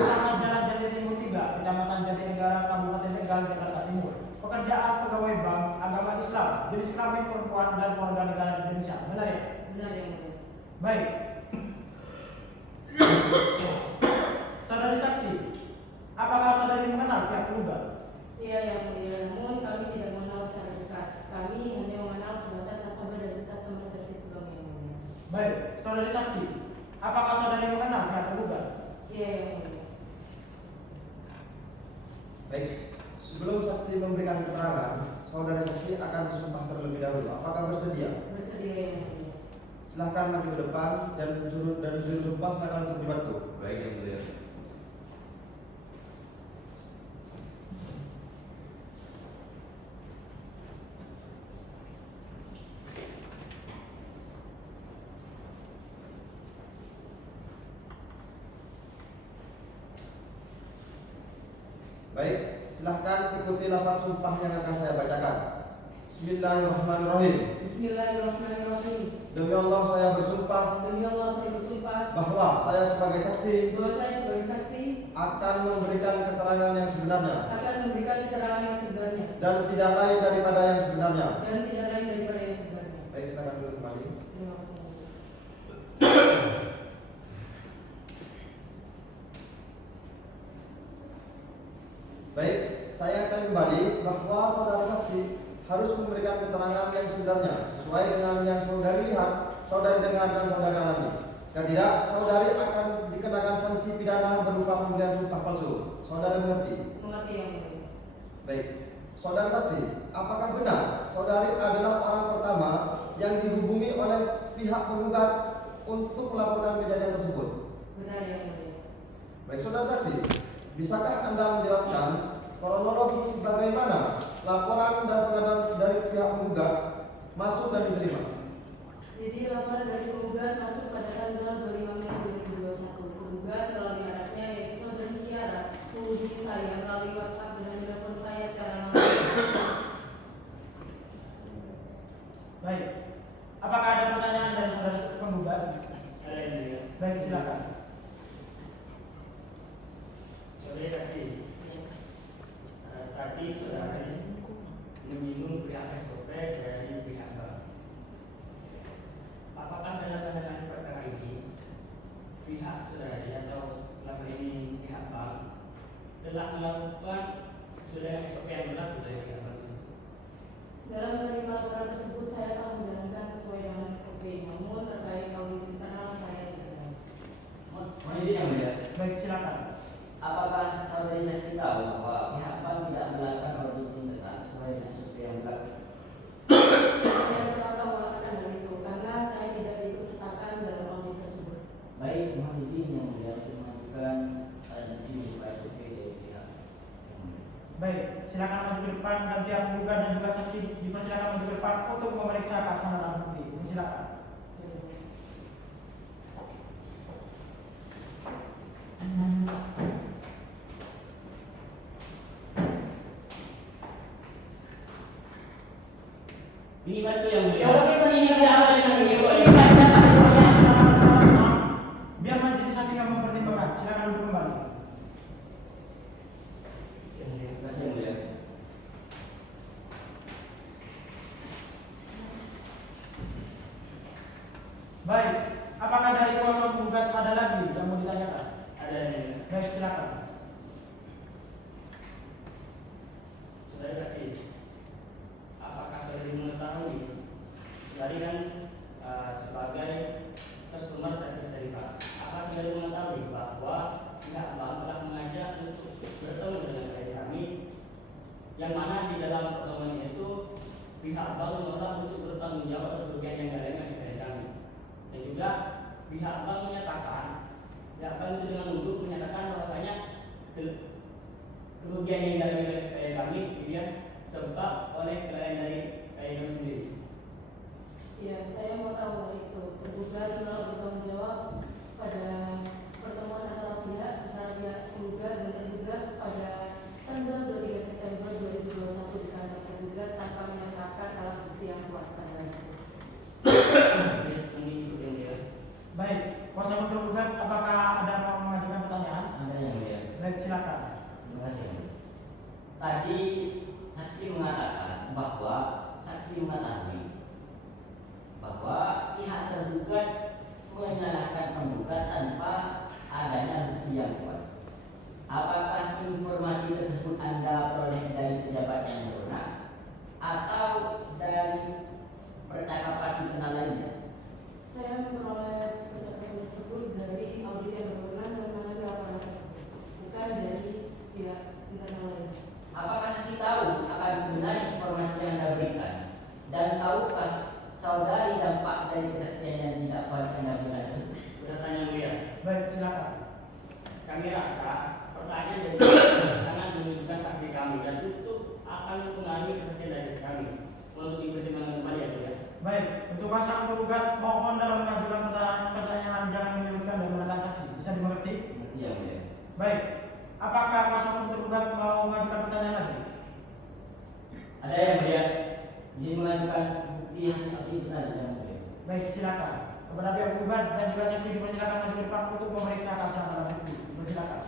Alamat Jalan Jati Timur 3, Kecamatan Jatinegara, Kabupaten Tegal, Jakarta Timur. Pekerjaan pegawai bank, agama Islam, jenis kelamin perempuan dan warga negara Indonesia. Benar ya? Benar yang mulia. Baik. Saudari saksi, apakah saudari mengenal pihak penggugat? Iya yang mulia. Namun kami tidak mengenal secara dekat. Kami hanya mengenal sebatas nasabah dari customer service bank yang mulia. Baik, saudari saksi, apakah saudari mengenal pihak penggugat? Iya yang mulia. Baik, sebelum saksi memberikan keterangan, saudari saksi akan disumpah terlebih dahulu. Apakah bersedia? Bersedia yang mulia. Silahkan maju ke depan dan juru sumpah silahkan untuk dibantu. Baik yang mulia. Baik, silahkan ikuti lafaz sumpah yang akan saya bacakan. Bismillahirrahmanirrahim. Bismillahirrahmanirrahim. Demi Allah saya bersumpah Demi Allah saya bersumpah bahwa saya sebagai saksi bahwa saya sebagai saksi akan memberikan keterangan yang sebenarnya akan memberikan keterangan yang sebenarnya dan tidak lain daripada yang sebenarnya. dan tidak lain daripada yang sebenarnya. Baik, silakan duduk kembali. Terima kasih. yang mulia. Baik, saya akan kembali bahwa saudara saksi harus memberikan keterangan yang sebenarnya sesuai dengan yang saudari lihat, saudari dengar dan saudari alami. Jika tidak, saudari akan dikenakan sanksi pidana berupa pemberian sumpah palsu. Saudari mengerti? Mengerti yang mulia. Baik, saudara saksi, apakah benar saudari adalah orang pertama yang dihubungi oleh pihak penggugat untuk melaporkan kejadian tersebut? Benar yang mulia. Baik, saudara saksi, bisakah Anda menjelaskan kronologi bagaimana laporan dan pengaduan dari pihak penggugat masuk dan diterima. Jadi laporan dari penggugat masuk pada tanggal 25 Mei 2021. Penggugat melalui anaknya yaitu saudari Kiara menghubungi saya melalui WhatsApp dengan telepon saya secara langsung. Baik. Apakah ada pertanyaan dari saudara penggugat? Ada yang mulia. Baik, silakan. Saudari saksi, tadi saudari menyinggung pihak SOP dari pihak bank. Apakah dalam penanganan perkara ini pihak saudari atau dalam ini pihak bank telah melakukan sesuai dengan SOP yang berlaku dari pihak bank? Dalam menerima laporan tersebut saya telah menjalankan sesuai dengan SOP. Namun terkait audit internal saya tidak. Mohon izin yang mulia. Baik, silakan. Apakah saudari saksi tahu bahwa pihak bank tidak melakukan audit internal sesuai dengan SOP yang berlaku? Saya pernah tahu akan hal itu karena saya tidak ikut sertakan dalam audit tersebut. Baik, mohon izin yang mulia untuk mengajukan izin berupa SOP dari pihak yang mulia. Baik, silakan maju ke depan dan pihak penggugat dan juga saksi dipersilakan maju ke depan untuk memeriksa pelaksanaan bukti. Silakan. Ini masuk yang mulia. Ya, bagaimana ini tidak ada yang mulia? Biar majelis hakim yang mempertimbangkan. Silakan duduk kembali. Terima kasih yang mulia. Baik, apakah dari kuasa penggugat ada lagi yang mau ditanyakan? Ada yang mulia. Baik, silakan. Saudari saksi, apakah saudari mengetahui saudari kan sebagai customer service dari bank, apakah saudari mengetahui bahwa pihak bank telah mengajak untuk bertemu dengan klien kami, yang mana di dalam pertemuan itu pihak bank menolak untuk bertanggung jawab atas kerugian yang dialami oleh klien kami, dan juga pihak bank menyatakan, pihak bank itu dengan wujud menyatakan bahwasanya kerugian yang dialami oleh klien kami dia sebab oleh klien dari klien kami sendiri. Ya, saya mau tahu hal itu. Penggugat menolak bertanggung jawab pada pertemuan antara pihak penggugat dan tergugat pada tanggal 23 September 2021 di kantor tergugat tanpa menyatakan alat bukti yang kuat pada hari itu. Ini cukup yang dia. Baik, kuasa hukum tergugat apakah ada mau mengajukan pertanyaan? Ada yang mulia. Baik, silakan. Terima kasih yang mulia. Tadi saksi mengatakan bahwa saksi mengetahui bahwa pihak tergugat menyalahkan penggugat tanpa adanya bukti yang kuat. Apakah informasi tersebut Anda peroleh dari pejabat yang berwenang atau dari percakapan internal lainnya? Saya memperoleh percakapan tersebut dari audit yang berwenang dan mengambil laporan tersebut, bukan dari pihak internal lainnya. Apakah saksi tahu akan benar informasi yang Anda berikan dan tahukah saudari dampak dari kesaksian yang tidak valid yang Anda berikan tersebut? Sudah tanya mulia. Baik, silakan. Kami rasa pertanyaan dari sangat menunjukkan saksi kami dan itu akan mempengaruhi kesaksian dari kami untuk dipertimbangkan kembali ya mulia. Baik, untuk kuasa hukum tergugat mohon dalam mengajukan pertanyaan jangan menyebutkan dan menekan saksi. Bisa dimengerti? Iya, mulia. Baik, apakah kuasa hukum tergugat mau mengajukan pertanyaan lagi? Ada yang mulia izin mengajukan bukti hasil audit benar yang mulia. Baik, silakan. Kepada pihak penggugat dan juga saksi dipersilakan maju ke depan untuk memeriksa pelaksanaan bukti. Dipersilakan.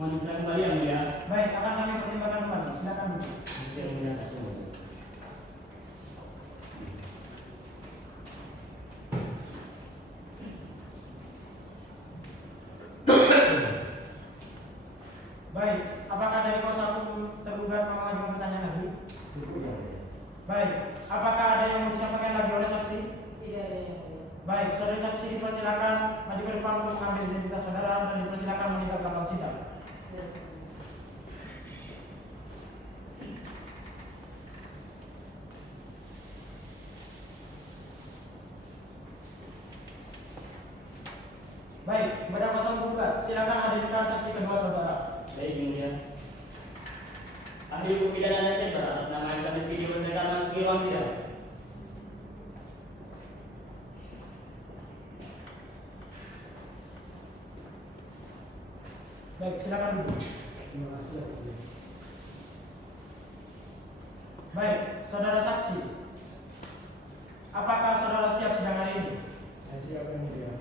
Menunjukkan kembali yang mulia. Baik, akan kami pertimbangkan kembali. Silakan duduk. Yang mulia, kasih mulia. Baik, apakah dari kuasa hukum tergugat mau mengajukan pertanyaan lagi? Cukup yang mulia. Baik, apakah ada yang mau disampaikan lagi oleh saksi? Tidak ada yang mulia. Baik, saudari saksi dipersilakan maju ke depan untuk mengambil identitas saudara dan dipersilakan meninggalkan ruang sidang. Dan- Baik, kepada kuasa penggugat, silakan hadirkan saksi kedua saudara. Baik, yang mulia. Ahli hukum pidana dan senter atas nama Aisyah Rizky dipersilakan masuki ruang sidang. Baik, silakan duduk. Terima kasih. Baik, saudara saksi, apakah saudara siap sidang hari ini? Saya siap yang mulia.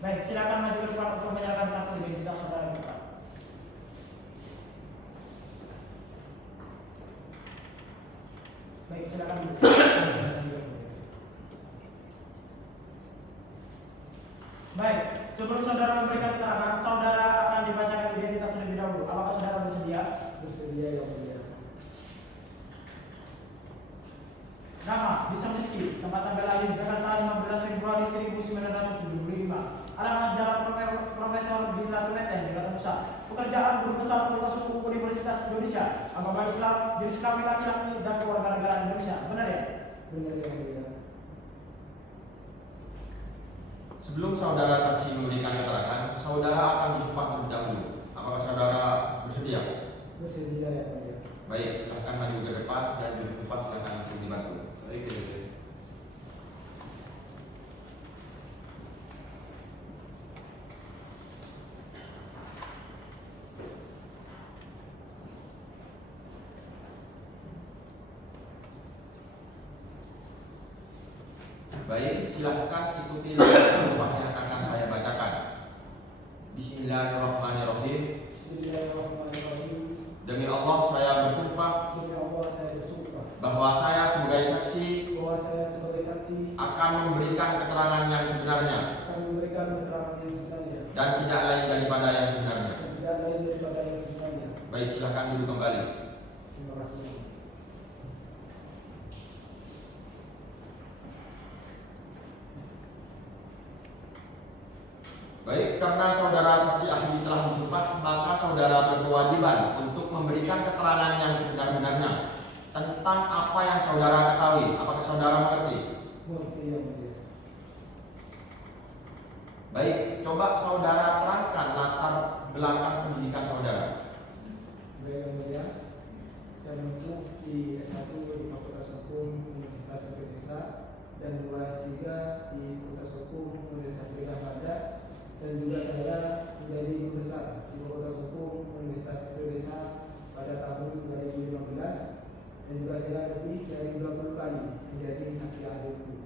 Baik, silakan maju ke depan untuk menyerahkan kartu identitas saudara kita. Baik, silakan duduk. Terima kasih yang mulia. Baik, sebelum saudara memberikan keterangan, saudara akan dibacakan identitas terlebih dahulu. Apakah saudara bersedia? Bersedia yang mulia. Nama, Bisa Rizky, tempat tanggal lahir Jakarta 15 Februari 1975. Alamat Jalan Profesor Bintang Tuneten, Jakarta Pusat. Pekerjaan guru besar Fakultas Hukum Universitas Indonesia. Agama Islam, jenis kelamin laki-laki dan kewarganegaraan Indonesia. Benar ya? Benar yang mulia. Sebelum saudara saksi memberikan keterangan, saudara akan disumpah terlebih dahulu. Apakah saudara bersedia? Bersedia yang mulia. Baik, silahkan maju ke depan dan juru sumpah silahkan untuk dibantu. Baik, ya. Baik, silahkan ikuti sumpah yang akan saya bacakan. Bismillahirrahmanirrahim. Bismillahirrahmanirrahim. Demi Allah saya bersumpah Demi Allah saya bersumpah bahwa saya sebagai saksi bahwa saya sebagai saksi akan memberikan keterangan yang sebenarnya akan memberikan keterangan yang sebenarnya dan tidak lain daripada yang sebenarnya. dan tidak lain daripada yang sebenarnya. Baik, silahkan duduk kembali. Terima kasih. Baik, karena saudara saksi ahli telah disumpah, maka saudara berkewajiban untuk memberikan keterangan yang sebenar-benarnya tentang apa yang saudara ketahui. Apakah saudara mengerti? Mengerti yang mulia. Baik, coba saudara terangkan latar belakang pendidikan saudara. Baik yang mulia. Saya menempuh di S1 di Fakultas Hukum Universitas Indonesia dan 2 S3 di Fakultas Hukum Universitas Gajah dan juga saya menjadi guru besar di Fakultas Hukum Universitas Indonesia pada tahun 2015 dan juga saya lebih dari 20 kali menjadi saksi ahli hukum.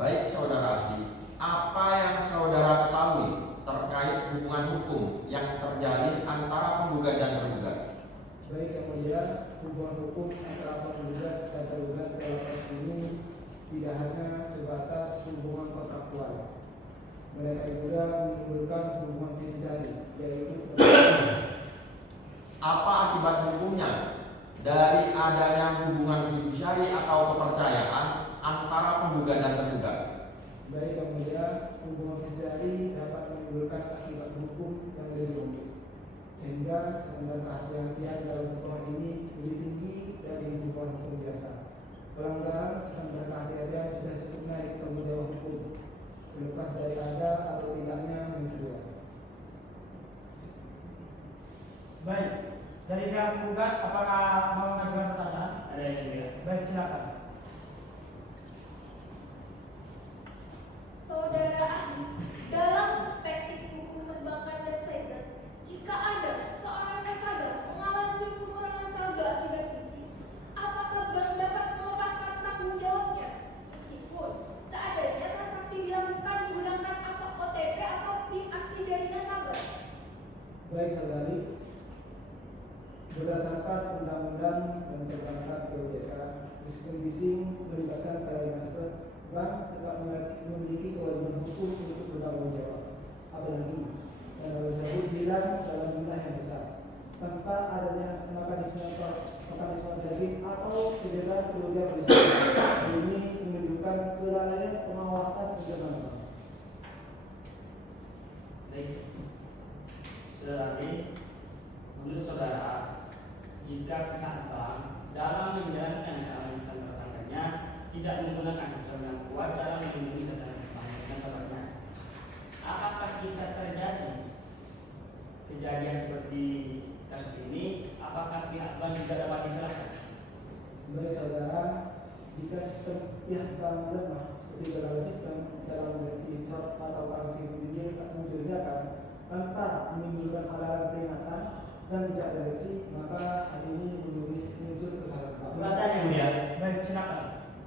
Baik saudara ahli, apa yang saudara ketahui terkait hubungan hukum yang terjadi antara penggugat dan tergugat? Baik yang mulia, hubungan hukum antara penggugat dan tergugat dalam kasus ini tidak hanya sebatas hubungan kontraktual. Mereka juga menimbulkan hubungan fidusiari, yaitu Apa akibat hukumnya dari adanya hubungan fidusiari atau kepercayaan antara penggugat dan tergugat? baik yang mulia, hubungan fidusiari dapat menimbulkan akibat hukum yang lebih rumit, sehingga standar kehati-hatian dalam hubungan ini lebih tinggi dari hubungan hukum biasa. Pelanggaran standar kehati-hatian sudah cukup naik ke mudah hukum, terlepas dari ada atau tidaknya mensura. Baik, dari pihak penggugat apakah mau mengajukan pertanyaan? Ada yang mulia. Baik, silakan. Saudara ahli, dalam perspektif hukum perbankan dan cyber, jika ada seorang nasabah mengalami pengurangan saldo akibat krisis, apakah bank dapat melepaskan tanggung jawabnya? Meskipun seadanya transaksi dilakukan menggunakan akun OTP atau PIN asli dari nasabah. Baik saudari, berdasarkan undang-undang dan perbankan POJK, bising melibatkan karya nasabah, bank tetap memiliki kewajiban hukum untuk bertanggung jawab. Apalagi tersebut hilang dalam jumlah yang besar, tanpa adanya mekanisme debit atau kegiatan kerugian berisiko. Ini menunjukkan kelalaian pengawasan internal bank. Baik, saudara ahli, menurut saudara, jika pihak bank dalam menjalankan kewajiban tersangkanya tidak menggunakan sistem yang kuat dalam melindungi data nasabahnya, apakah kita masih tidak dapat diserahkan. Baik saudara, jika sistem pihak bank lemah seperti dalam sistem dalam versi drop atau sanksi pemilih tak mencurigakan tanpa menimbulkan alarm peringatan dan tidak terdeteksi, maka hal ini muncul kesalahan. Keberatan yang mulia, Baik, silakan.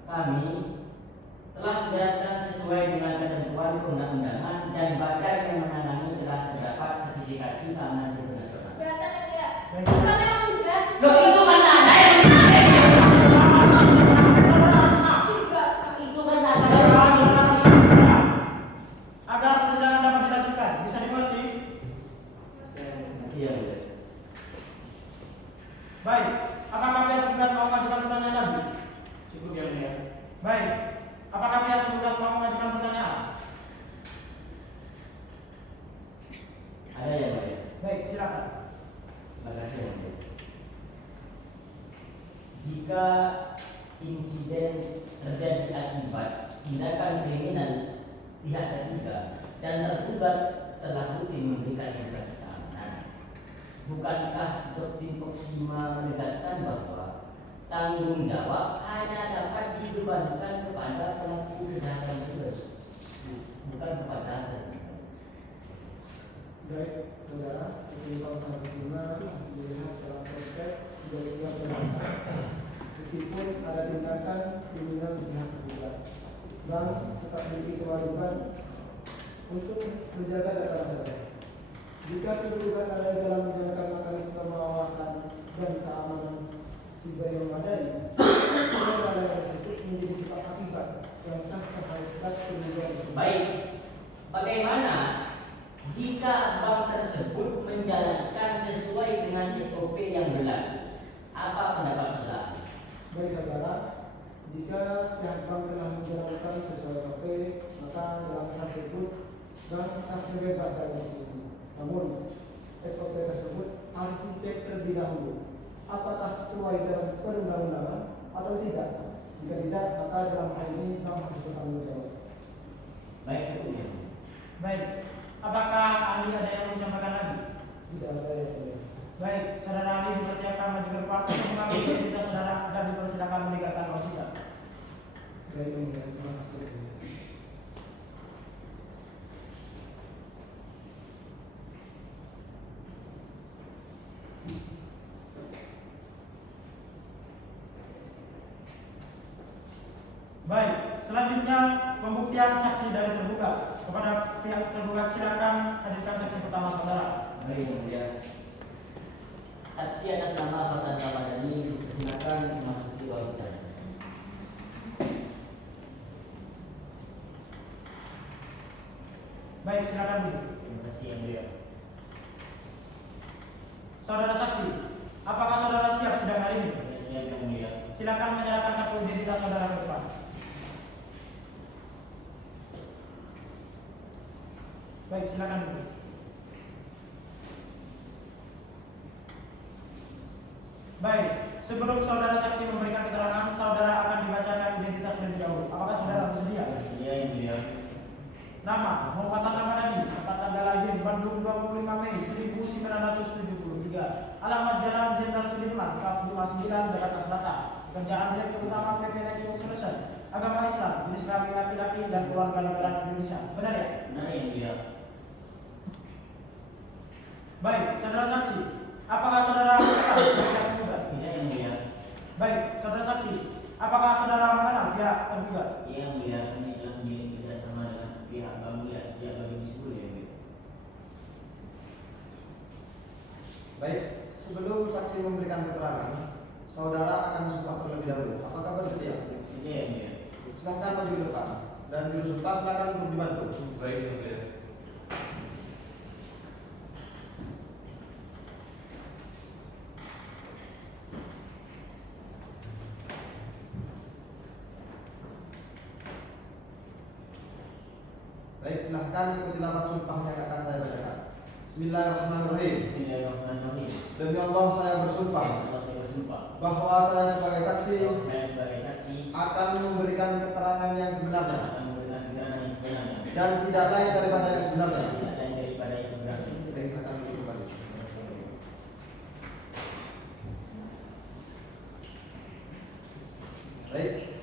kami telah datang sesuai dengan ketentuan undang-undangan dan badan yang menangani telah terdapat sertifikasi keamanan siber nasional. Keberatan yang mulia. Baik. Bukan yang mudah. Loh, itu kan ada yang menarik. Juga. Itu kan ada Agar persidangan dapat dilanjutkan, bisa dimengerti? Iya, mulia. Baik, apakah pihak tergugat mau mengajukan pertanyaan lagi? Cukup yang mulia. Baik, apakah pihak tergugat mau mengajukan pertanyaan? Ada ya, mulia. Baik, silakan. Terima kasih, yang mulia. Jika insiden terjadi akibat tindakan kriminal pihak ketiga dan tergugat telah rutin memberikan informasi keamanan, bukankah doktrin Proxima menegaskan bahwa tanggung jawab hanya dapat dibebankan kepada pelaku kejahatan siber, bukan kepada tergugat? Baik, saudara, ketentuan pasal 5 dilihat dalam konteks dari pihak tergugat. Meskipun ada tindakan kriminal di pihak tergugat, bank tetap memiliki kewajiban untuk menjaga data nasabah. Jika tergugat ada dalam menjalankan mekanisme pengawasan dan keamanan siber yang memadai, tindakan tersebut menjadi sifat akibat yang sah terhadap tergugat tersebut. Baik, bagaimana jika bank tersebut menjalankan sesuai dengan SOP yang berlaku? Apa pendapat saudara? Baik saudara, jika pihak bank telah menjalankan sesuai SOP, maka dalam hal tersebut bank harus bebas dari ini. Namun SOP tersebut harus dicek terlebih dahulu apakah sesuai dengan perundang-undangan atau tidak. Jika tidak, maka dalam hal ini bank harus bertanggung jawab. Baik, cukup ya. Baik, apakah ahli ada yang mau disampaikan lagi? Tidak ada yang boleh. Baik, saudara ahli dipersiapkan maju ke depan untuk mengambil identitas saudara dan dipersilakan meninggalkan ruang sidang. Baik, terima kasih. Baik, selanjutnya pembuktian saksi dari tergugat. Kepada pihak tergugat silakan hadirkan saksi pertama saudara. Baik, yang mulia. Saksi atas nama Sultan Ramadhani dipersilakan memasuki ruang sidang. Baik, silakan dulu. Terima kasih, yang mulia. Saudara saksi, apakah saudara siap sidang hari ini? Saya siap, yang mulia. Silakan menyerahkan kartu identitas saudara ke depan. Baik, silakan dulu. Baik, sebelum saudara saksi memberikan keterangan, saudara akan dibacakan identitas terlebih dahulu. Apakah saudara bersedia? Iya, yang mulia. Nama, Muhammad Ramadhani, tempat tanggal lahir Bandung 25 Mei 1973. Alamat Jalan Jenderal Sudirman, KAF 59, Jakarta Selatan. Pekerjaan Direktur Utama PP Network Solution. Agama Islam, jenis kelamin laki-laki dan keluarga negaraan Indonesia. Benar ya? Benar, yang mulia. Baik, saudara saksi, apakah saudara mengenal pihak tergugat? Tidak, yang mulia. Baik, saudara saksi, apakah saudara mengenal pihak tergugat? Iya, yang mulia. Kami telah menjalin kerjasama dengan pihak Bank Mulia sejak 2010, yang mulia. Baik, sebelum saksi memberikan keterangan, saudara akan disumpah terlebih dahulu. Apakah bersedia? Tidak, yang mulia. Silakan maju ke depan dan juru sumpah silakan untuk dibantu. Baik, yang mulia. Baik, silahkan ikuti lafaz sumpah yang akan saya bacakan. Bismillahirrahmanirrahim. Bismillahirrahmanirrahim. Demi Allah saya bersumpah Allah, saya bersumpah bahwa saya sebagai saksi bahwa saya sebagai saksi akan memberikan keterangan yang sebenarnya akan memberikan keterangan yang sebenarnya dan tidak lain daripada yang sebenarnya. dan tidak lain daripada yang sebenarnya. Baik, silakan duduk kembali.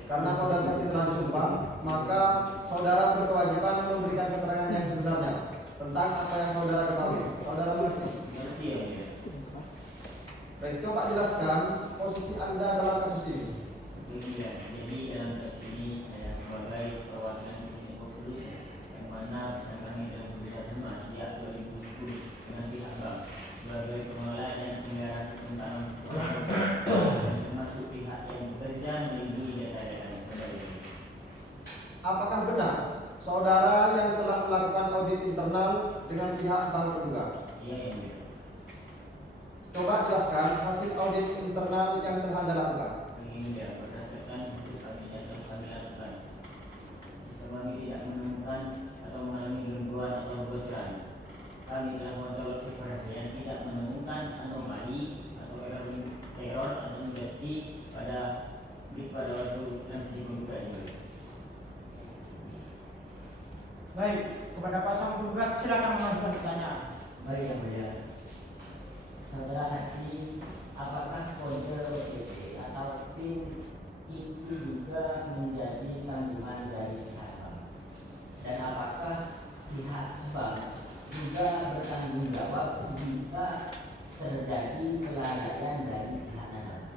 Karena saudara saksi telah disumpah, maka saudara berkewajiban memberikan keterangan yang sebenarnya tentang apa yang saudara ketahui. Saudara mengerti? Mengerti yang mulia. Baik, coba jelaskan posisi Anda dalam kasus ini. Iya, jadi dalam kasus ini saya sebagai perwakilan Komisi Konstitusi yang mana bersama kami dalam pembicaraan sejak 2010 dengan pihak bank sebagai pengelola dan penggara tentang termasuk pihak yang bekerja melindungi data-data yang sebagai ini. Apakah benar saudara yang telah melakukan audit internal dengan pihak bank terduga? Iya yang mulia. Coba jelaskan hasil audit internal yang telah Anda lakukan. Ini dia berdasarkan hasil audit yang telah kami lakukan. Kami tidak menemukan atau mengalami gangguan atau kebocoran. Kami telah mengontrol yang tidak menemukan anomali atau error atau injeksi pada waktu transaksi pembuka ini. Baik, kepada pasang penggugat silakan mengajukan pertanyaan. Baik yang mulia. Saudara saksi, apakah kode OTP atau PIN itu juga menjadi tanggungan dari pihak bank? Dan apakah pihak bank juga bertanggung jawab jika terjadi kelalaian dari pihak nasabah?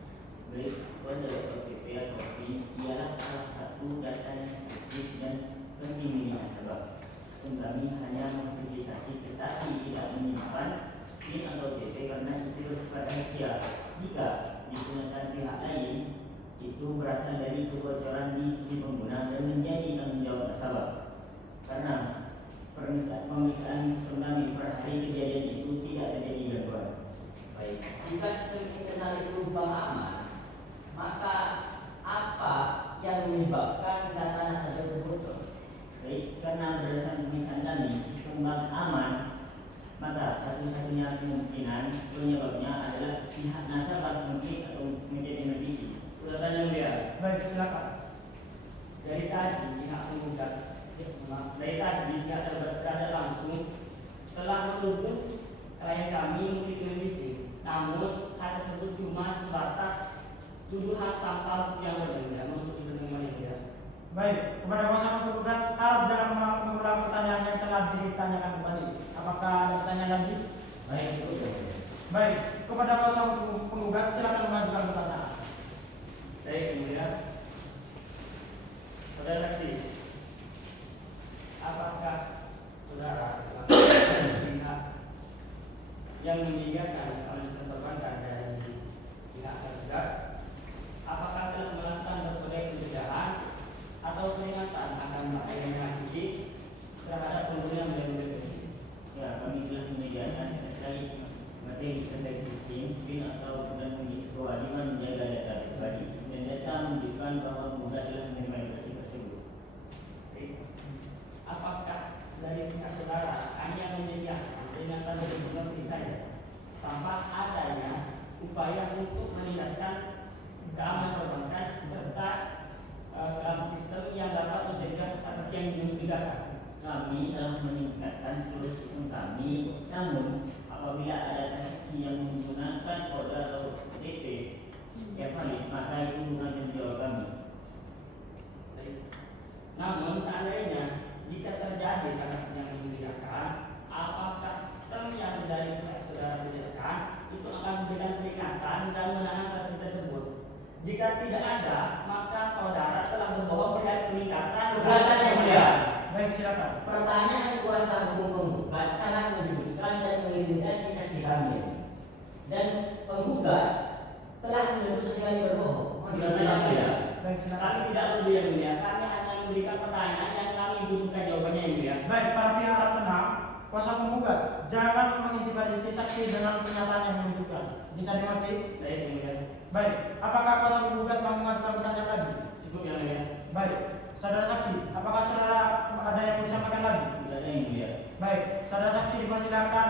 Baik, kode OTP atau PIN ialah salah satu data yang sensitif dan penting di nasabah. Kami hanya memverifikasi tetapi tidak menyimpan PIN atau OTP karena itu bersifat rahasia. Jika digunakan pihak lain, itu berasal dari kebocoran di sisi pengguna dan menjadi tanggung jawab nasabah. Karena pemeriksaan kami per hari kejadian itu tidak terjadi gangguan. Baik, jika sistem internal itu bank aman, maka apa yang menyebabkan data nasabah terbocor? Baik, karena berdasarkan pemeriksaan kami, sistem bank aman, maka satu-satunya kemungkinan penyebabnya adalah pihak nasabah mengklik atau menjadi notifikasi. Sudah tanya dia. Baik, silakan. Dari tadi pihak penggugat, dari tadi pihak tergugat langsung telah menuduh klien kami mengklik notifikasi. Namun hal tersebut cuma sebatas tuduhan tanpa bukti yang benar. Untuk itu dengan dia. Baik, kepada pasangan penggugat harap jangan mengulang pertanyaan yang telah ditanyakan kembali. Apakah ada pertanyaan lagi? Baik, itu ya. Baik, kepada pasangan penggugat silakan mengajukan pertanyaan. Baik, kemudian saudara saksi, apakah saudara pihak yang meninggalkan oleh perbankan dari pihak tergugat, apakah telah melakukan berbagai pencegahan atau peringatan akan bahaya fisik terhadap pengguna yang berbeda? Ya, kami telah menyediakan sekali materi tentang phishing, PIN atau kewajiban menjaga data pribadi dan data menunjukkan bahwa pengguna telah menerima informasi tersebut. Apakah dari pihak saudara hanya menyediakan peringatan dari pengguna saja tanpa adanya upaya untuk meningkatkan keamanan perbankan serta sistem yang dapat mencegah transaksi yang mencurigakan? Kami telah meningkatkan seluruh sistem kami, namun apabila ada transaksi yang menggunakan kode atau OTP yang valid, maka itu bukan tanggung jawab kami. Namun seandainya jika terjadi transaksi yang mencurigakan, apakah sistem yang dari pihak saudara sediakan itu akan memberikan peringatan dan menahan transaksi tersebut? Jika tidak ada, maka saudara telah berbohong perihal peningkatan Keberatan yang mulia. Baik, silakan. Pertanyaan kuasa hukum penggugat sangat menyebutkan dan mengintimidasi saksi kami. Dan penggugat telah menuduh sekali berbohong. Baik, silakan. Kami tidak perlu yang mulia, kami hanya memberikan pertanyaan yang kami butuhkan jawabannya yang mulia. Baik, para pihak harap tenang. Kuasa penggugat jangan mengintimidasi saksi dengan pernyataan yang menunjukkan. Bisa dimengerti? Baik yang mulia. Baik, apakah kuasa penggugat mau mengajukan pertanyaan lagi? Cukup yang mulia. Baik, saudara saksi, apakah saudara ada yang mau disampaikan lagi? Tidak ada yang mulia. Baik, saudara saksi dipersilakan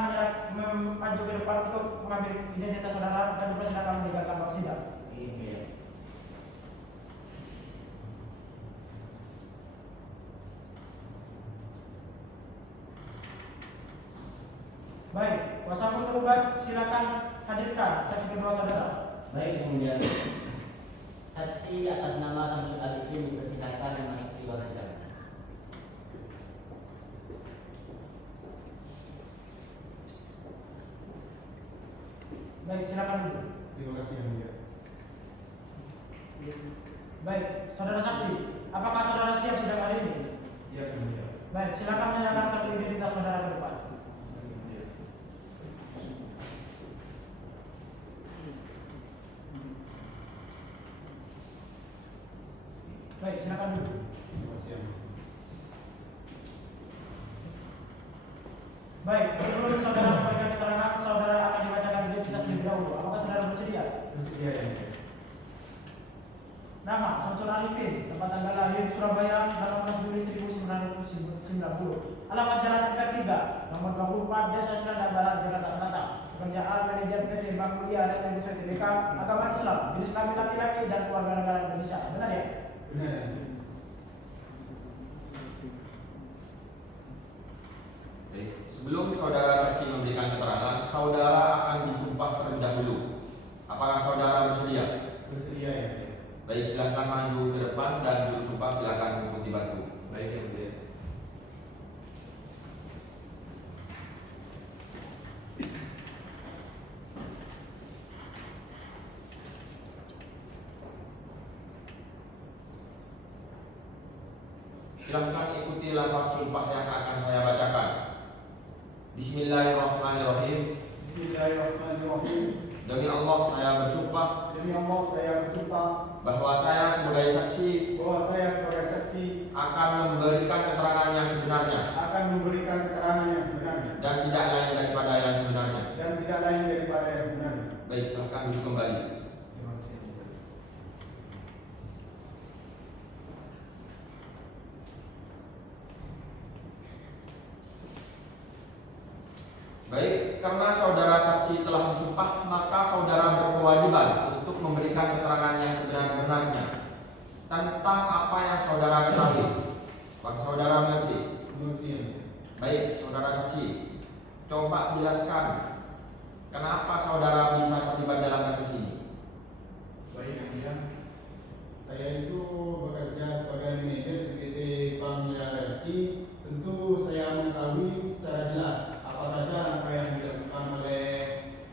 maju ke depan untuk mengambil identitas saudara dan dipersilakan meninggalkan ruang sidang. Iya. Baik, kuasa penggugat silakan hadirkan saksi kedua saudara. Baik, kemudian Saksi atas nama Samsul Arifin dipersilakan mengikuti persidangan. Baik, silakan dulu. Terima kasih yang mulia. Baik, saudara saksi, apakah saudara siap sidang hari ini? Siap yang mulia. Baik, silakan menyerahkan kartu identitas saudara ke depan. Baik, silakan dulu. Terima kasih yang mulia. Baik, sebelum saudara memberikan keterangan, saudara akan dibacakan identitas terlebih dahulu. Apakah saudara bersedia? Bersedia yang mulia. Nama Samsul Arifin, tempat tanggal lahir Surabaya, 18 Juli 1990. Alamat Jalan MP 3, nomor 24, Desa Cilandak Barat, Jakarta Selatan. Pekerjaan manajer PT Bank Mulia dan Industri Tbk, agama Islam, jenis kelamin laki-laki dan keluarga negara Indonesia. Benar ya? Benar yang mulia. Baik, sebelum saudara saksi memberikan keterangan, saudara akan disumpah terlebih dahulu. Apakah saudara bersedia? Bersedia yang mulia. Baik, silakan maju ke depan dan juru sumpah silakan untuk dibantu. Baik yang mulia. Silakan ikuti lafaz sumpah yang akan saya bacakan. Bismillahirrahmanirrahim. Bismillahirrahmanirrahim. Demi Allah saya bersumpah Demi Allah saya bersumpah bahwa saya sebagai saksi bahwa saya sebagai saksi akan memberikan keterangan yang sebenarnya akan memberikan keterangan yang sebenarnya dan tidak lain daripada yang sebenarnya. dan tidak lain daripada yang sebenarnya. Baik, silakan duduk kembali. Terima kasih yang mulia. Baik, karena saudara saksi telah disumpah, maka saudara berkewajiban untuk memberikan keterangan yang sebenar-benarnya tentang apa yang saudara ketahui. Apakah saudara mengerti? Mengerti yang mulia. Baik, saudara saksi, coba jelaskan kenapa saudara bisa terlibat dalam kasus ini. Baik yang mulia. Saya itu bekerja sebagai manajer di PT Bank Mulia. Tentu saya mengetahui secara jelas apa saja langkah yang dilakukan oleh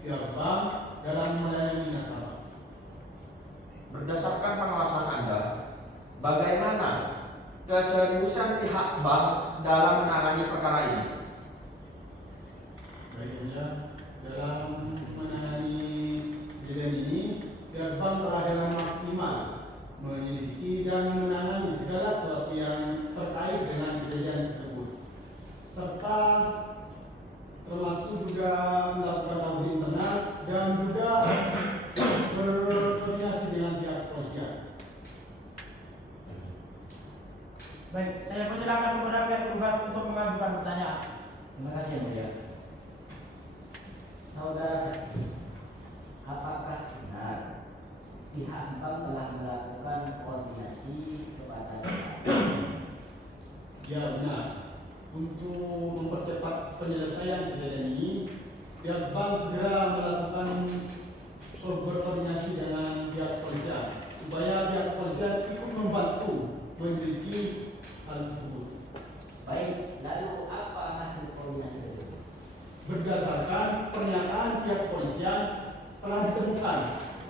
pihak bank dalam melayani nasabah. Berdasarkan pengawasan Anda, bagaimana keseriusan pihak bank dalam menangani perkara ini? Baik yang mulia, dalam menangani kejadian ini, pihak bank telah dengan maksimal menyelidiki dan menangani segala sesuatu yang terkait dengan kejadian tersebut, serta termasuk juga melakukan audit internal dan juga berkoordinasi dengan pihak kepolisian. Baik, saya persilakan kepada pihak tergugat untuk mengajukan pertanyaan. Terima kasih yang mulia. Saudara saksi, apakah benar pihak bank telah melakukan koordinasi kepada Ya benar. Untuk mempercepat penyelesaian kejadian ini, pihak bank segera melakukan berkoordinasi dengan pihak kepolisian supaya pihak kepolisian ikut membantu menyelidiki hal tersebut. Baik, lalu apa hasil koordinasi tersebut? Berdasarkan pernyataan pihak kepolisian telah ditemukan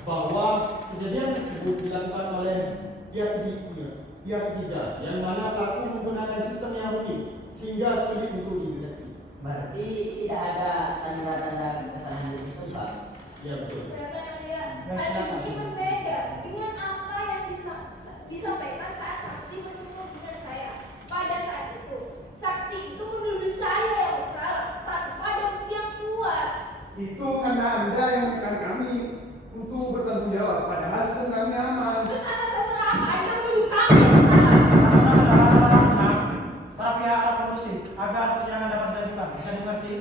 bahwa kejadian tersebut dilakukan oleh pihak ketiga yang mana pelaku menggunakan sistem yang rumit sehingga sulit untuk dideteksi. Berarti tidak ada tanda-tanda kesalahan di situ, Pak? Ya betul. Ternyata yang mulia, Baik, hal silakan. ini berbeda dengan apa yang disampaikan saat saksi bertemu dengan saya. Pada saat itu, saksi itu menuduh saya yang bersalah tanpa ada bukti yang kuat. Itu karena Anda yang menekan kami untuk bertanggung jawab, padahal sebenarnya aman. Terus atas dasar apa Anda menuduh kami yang bersalah? Apakah saudara-saudara menang? Para pihak alat kondusif agar persidangan dapat dilanjutkan. Bisa dimengerti?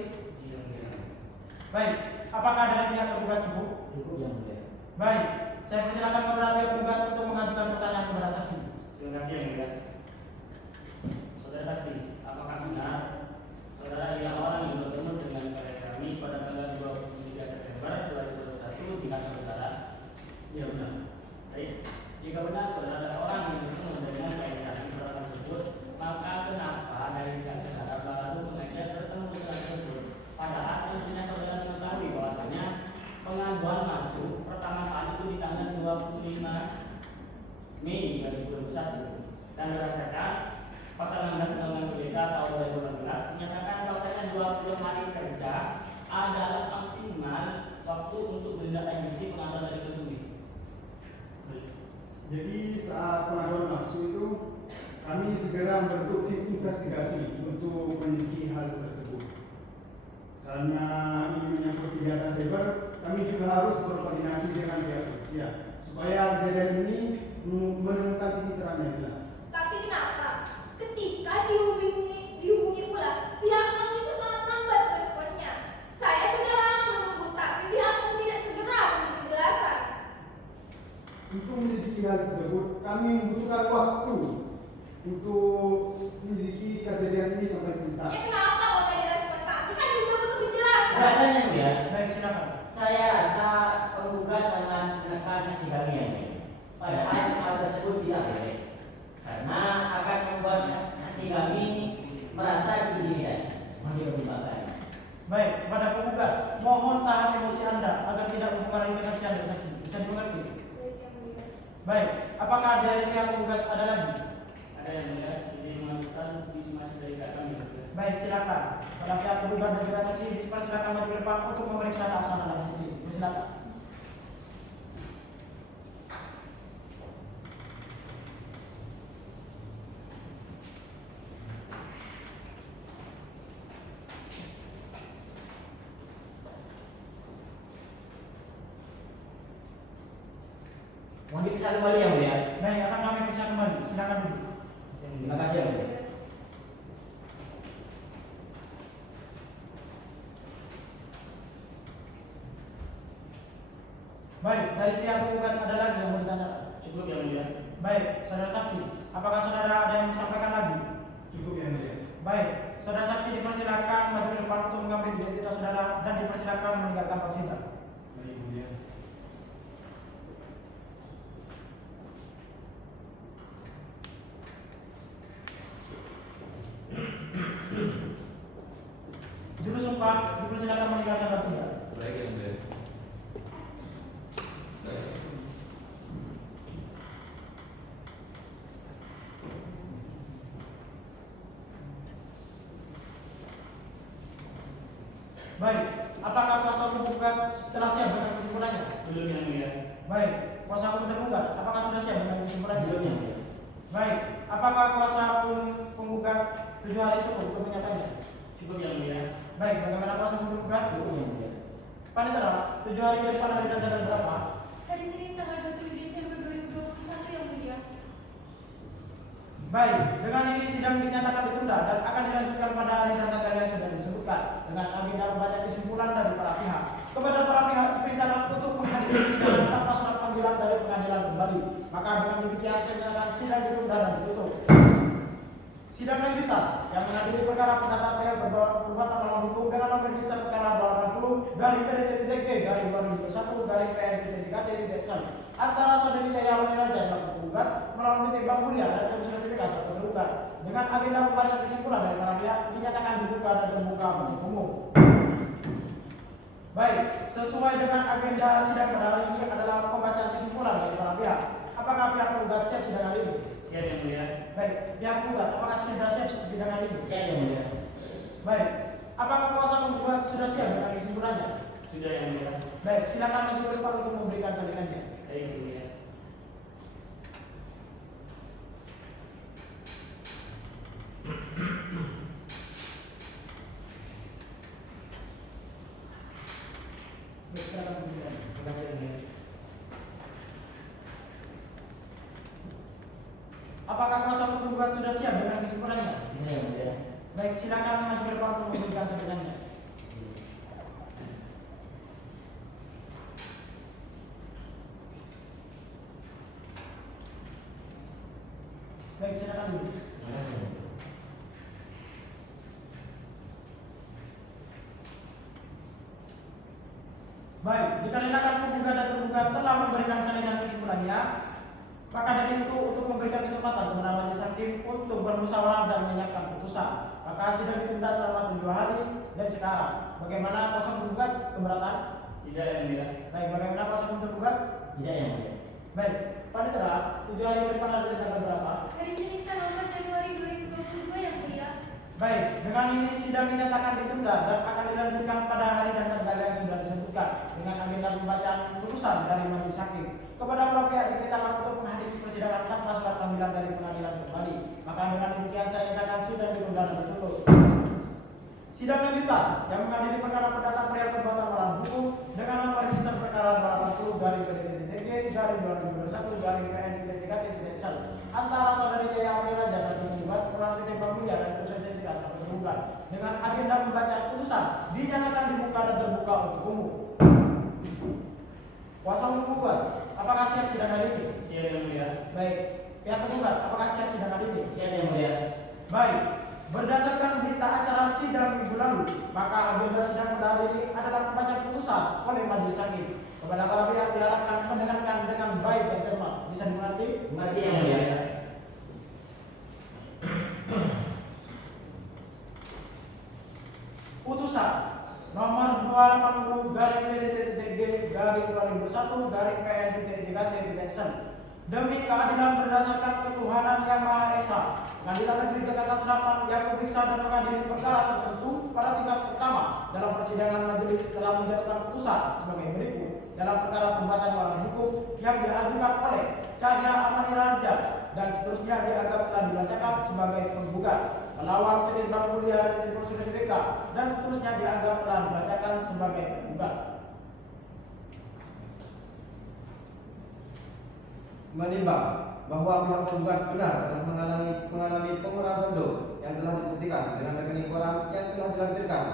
Baik, apakah dari pihak tergugat cukup? Cukup yang mulia. Baik, saya persilakan kepada pihak tergugat untuk mengajukan pertanyaan kepada saksi. Terima kasih yang mulia. Saudara saksi, apakah benar saudara adalah orang yang bertemu dengan klien kami pada tanggal 23 September 2021 di kantor saudara? Ya benar. Baik. dan berdasarkan pasal 16 Undang-Undang PDK tahun 2018 menyatakan bahwasanya 20 hari kerja adalah maksimal waktu untuk menindaklanjuti pengaduan dari konsumen. Jadi saat pengaduan masuk itu kami segera membentuk tim investigasi untuk menyelidiki hal tersebut. Karena ini menyangkut kejahatan cyber, kami juga harus berkoordinasi dengan pihak kepolisian supaya kejadian ini menemukan titik terang yang jelas. Tapi kenapa? Ketika dihubungi ulang, pihak bank itu sangat lambat responnya. Saya sudah lama menunggu, tapi pihak bank tidak segera memberi kejelasan. Untuk menyelidiki hal tersebut, kami membutuhkan waktu untuk menyelidiki kejadian ini sampai tuntas. Ya kenapa kok tadi respon kami kan juga butuh kejelasan? Perhatian yang mulia, Baik, silakan. saya rasa penggugat sangat menekan saksi kami yang mulia. Padahal hal tersebut tidak boleh, karena akan membuat saksi kami merasa diintimidasi. Mohon dipertimbangkan. Baik, kepada penggugat, mohon tahan emosi Anda agar tidak mempengaruhi kesaksian dari saksi. Bisa dimengerti? Baik, Yang Mulia. Baik, apakah dari pihak penggugat ada lagi? Ada yang mulia izin mengajukan dismasi dari kami. Baik, silakan. Pada pihak penggugat dan juga saksi, silakan maju ke depan untuk memeriksa laksana lanjut. Silakan. Mohon diperiksa kembali yang mulia. Baik, akan kami periksa kembali. Silakan dulu. Terima kasih yang mulia. Baik, dari pihak penggugat ada lagi yang mau ditanyakan? Cukup yang mulia. Baik, saudara saksi, apakah saudara ada yang disampaikan lagi? Cukup yang mulia. Baik, saudara saksi dipersilakan maju ke depan untuk mengambil identitas saudara dan dipersilakan meninggalkan persidangan. Baik, mulia. Juru sumpah dipersilakan meninggalkan persidangan. Baik, yang mulia. Baik, apakah kuasa hukum penggugat telah siap dengan kesimpulannya? Belum yang mulia. Baik, kuasa hukum tergugat, apakah sudah siap dengan kesimpulannya? Belum yang mulia. Baik, apakah kuasa hukum penggugat 7 hari cukup untuk menyatakannya? Cukup yang mulia. Baik, bagaimana kuasa hukum penggugat? Cukup yang mulia. Panitera, 7 hari ke depan hari dan tanggal berapa? Hari Senin tanggal 27 Desember 2021 yang mulia. Baik, dengan ini sidang dinyatakan ditunda dan akan dilanjutkan pada hari dan tanggal yang sudah disebutkan dengan agenda membaca kesimpulan dari para pihak. Kepada para pihak diperintahkan untuk menghadiri sidang tanpa surat panggilan dari pengadilan kembali. Maka dengan demikian saya nyatakan sidang ditunda dan ditutup. Sidang lanjutan yang menghadiri perkara pendataan PL perbuatan melawan hukum dengan nomor register perkara 280 garing PDT-TG garing 2021 garing PN-TKT-1 antara Saudari Cahyawati Raja selaku penggugat melawan PT Bank Mulia dan Komisioner Notifikasi selaku tergugat dengan agenda membaca kesimpulan dari para pihak dinyatakan dibuka dan terbuka bagi umum. Baik, sesuai dengan agenda sidang pada hari ini adalah pembacaan kesimpulan dari para pihak. Apakah pihak penggugat siap sidang hari ini? Siap yang mulia. Baik, pihak penggugat apakah sudah siap sidang hari ini? Siap yang mulia. Baik, apakah kuasa penggugat sudah siap dengan kesimpulannya? Sudah yang mulia. Baik, silakan maju ke depan untuk memberikan salinan. Baik yang mulia. Baik, silakan memberikan. Terima kasih yang mulia. Apakah kuasa penggugat sudah siap dengan kesimpulannya? Ini yang mulia. Baik, silakan maju ke depan untuk memberikan salinannya. Baik, silakan dulu. Terima kasih yang mulia. Baik, dikarenakan penggugat dan tergugat telah memberikan salinan kesimpulannya, maka dari itu untuk memberikan kesempatan kepada majelis hakim untuk bermusyawarah dan menyiapkan putusan, maka sidang ditunda selama 7 hari dari sekarang. Bagaimana kuasa penggugat keberatan? Tidak yang mulia. Baik, bagaimana kuasa hukum tergugat? Tidak yang mulia. Baik, Panitera, 7 hari ke depan ada tanggal berapa? Hari Senin tanggal 4 Januari 2022 yang mulia. Baik, dengan ini sidang dinyatakan ditunda dan akan dilanjutkan pada hari dan tanggal yang sudah disebutkan dengan agenda pembacaan putusan dari majelis hakim. Kepada para pihak diperintahkan untuk menghadiri persidangan tanpa surat panggilan dari pengadilan kembali. Maka dengan demikian saya nyatakan sidang ditunda dan ditutup. Sidang lanjutan yang mengadili perkara perdata perihal perbuatan melawan hukum dengan nomor register perkara 280 garing PDPTG garing 2021 garing PN-JKT-1 antara saudari Jaya Amira jasa penggugat Purwati Bangkulia dan Pusat Jasa penggugat dengan agenda pembacaan putusan dinyatakan dibuka dan terbuka untuk umum. Kuasa hukum penggugat, apakah siap sidang hari ini? Siap yang mulia. Baik. Pihak penggugat, apakah siap sidang hari ini? Siap yang mulia. Baik. Berdasarkan berita acara sidang minggu lalu, maka agenda sidang pada hari ini adalah pembacaan putusan oleh majelis hakim. Kepada para pihak diharapkan mendengarkan dengan baik dan cermat. Bisa dimengerti? Mengerti yang mulia. Putusan nomor 280 garing PDTTG garing 2001 garing PN-JKT-1 demi keadilan berdasarkan ketuhanan yang Maha Esa. Pengadilan Negeri Jakarta Selatan yang memeriksa dan mengadili perkara tertentu pada tingkat pertama dalam persidangan majelis telah menjatuhkan putusan sebagai berikut dalam perkara pembacaan melawan hukum yang diajukan oleh Cahya Amaniranja dan seterusnya dianggap telah dibacakan sebagai penggugat, melawan PD Bangkulia dan Proses BPK dan seterusnya dianggap telah dibacakan sebagai penggugat. Menimbang bahwa pihak penggugat benar telah mengalami pengurangan saldo yang telah dibuktikan dengan rekening koran yang telah dilampirkan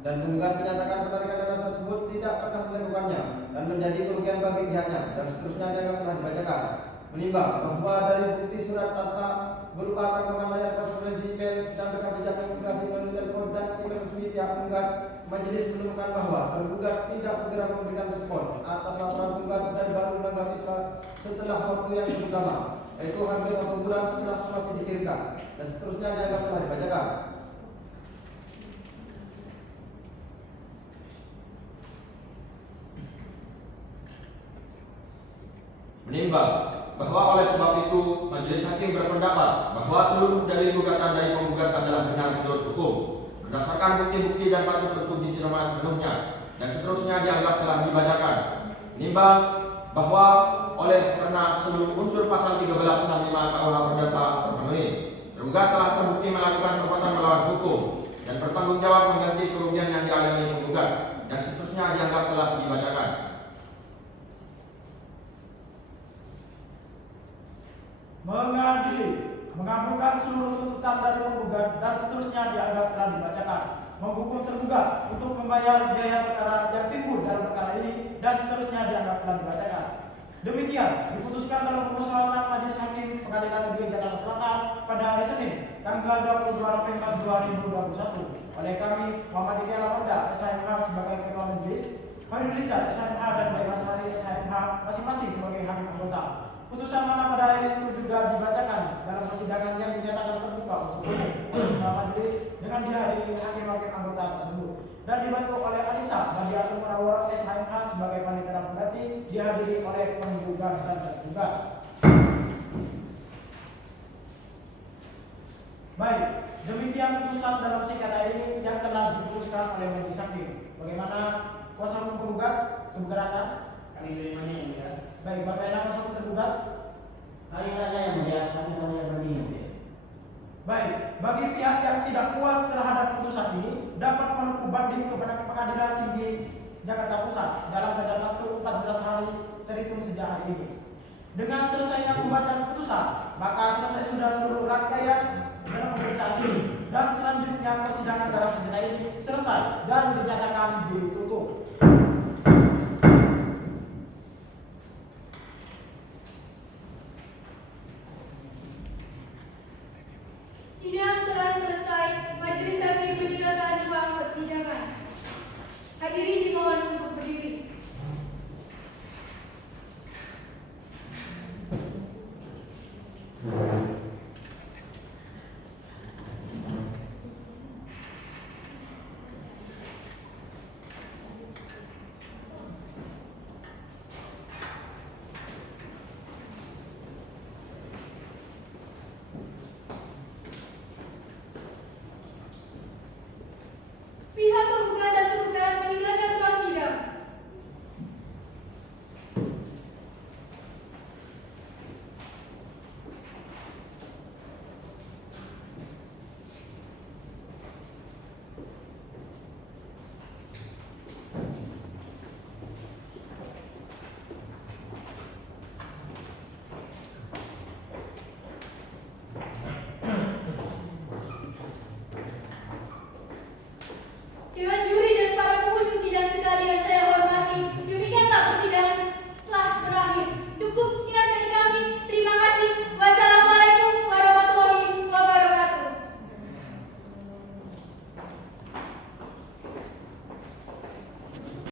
dan penggugat menyatakan penarikan dana tersebut tidak pernah melakukannya dan menjadi kerugian bagi pihaknya dan seterusnya dianggap telah dibacakan. Menimbang bahwa dari bukti surat tanpa berupa tangkapan layar korespondensi email dan rekam jejak komunikasi melalui telepon dan email resmi pihak penggugat, majelis menemukan bahwa tergugat tidak segera memberikan respon atas laporan penggugat dan baru menanggapi setelah waktu yang cukup lama, yaitu hampir 1 bulan setelah somasi dikirimkan dan seterusnya dianggap telah dibacakan. Menimbang bahwa oleh sebab itu majelis hakim berpendapat bahwa seluruh dalil gugatan dari penggugat adalah benar menurut hukum berdasarkan bukti-bukti dan patut untuk diterima sepenuhnya dan seterusnya dianggap telah dibacakan. Menimbang bahwa oleh karena seluruh unsur pasal 1365 KUH Perdata terpenuhi, tergugat telah terbukti melakukan perbuatan melawan hukum dan bertanggung jawab mengganti kerugian yang dialami penggugat dan seterusnya dianggap telah dibacakan. Mengadili, mengabulkan seluruh tuntutan dari penggugat dan seterusnya dianggap telah dibacakan. Menghukum tergugat untuk membayar biaya perkara yang timbul dalam perkara ini dan seterusnya dianggap telah dibacakan. Demikian diputuskan dalam permusyawaratan Majelis Hakim Pengadilan Negeri Jakarta Selatan pada hari Senin, tanggal 22 November 2021 oleh kami Muhammad Ika Lamonda SHMH sebagai Ketua Majelis, Khairul Izzat SHMH dan Baik Masari SHMH masing-masing sebagai hakim anggota. Putusan mana pada hari itu juga dibacakan dalam persidangan yang dinyatakan terbuka untuk umum oleh majelis dengan dihadiri hakim-hakim anggota tersebut dan dibantu oleh Alisa Bagiatul Munawwar SHMH sebagai panitera pengganti, dihadiri oleh penggugat dan tergugat. Baik, demikian putusan dalam singkat ini yang telah diputuskan oleh majelis hakim. Bagaimana kuasa hukum penggugat keberatan? Kami terimanya yang mulia. Baik, Bapak Enak kuasa hukum tergugat. Kami tanya yang mulia, kami tahu yang berdiri yang mulia. Baik, bagi pihak yang tidak puas terhadap putusan ini dapat menempuh banding kepada Pengadilan Tinggi Jakarta Pusat dalam tenggat waktu 14 hari terhitung sejak hari ini. Dengan selesainya pembacaan putusan, maka selesai sudah seluruh rangkaian dalam pemeriksaan ini dan selanjutnya persidangan dalam sengketa ini selesai dan dinyatakan ditutup.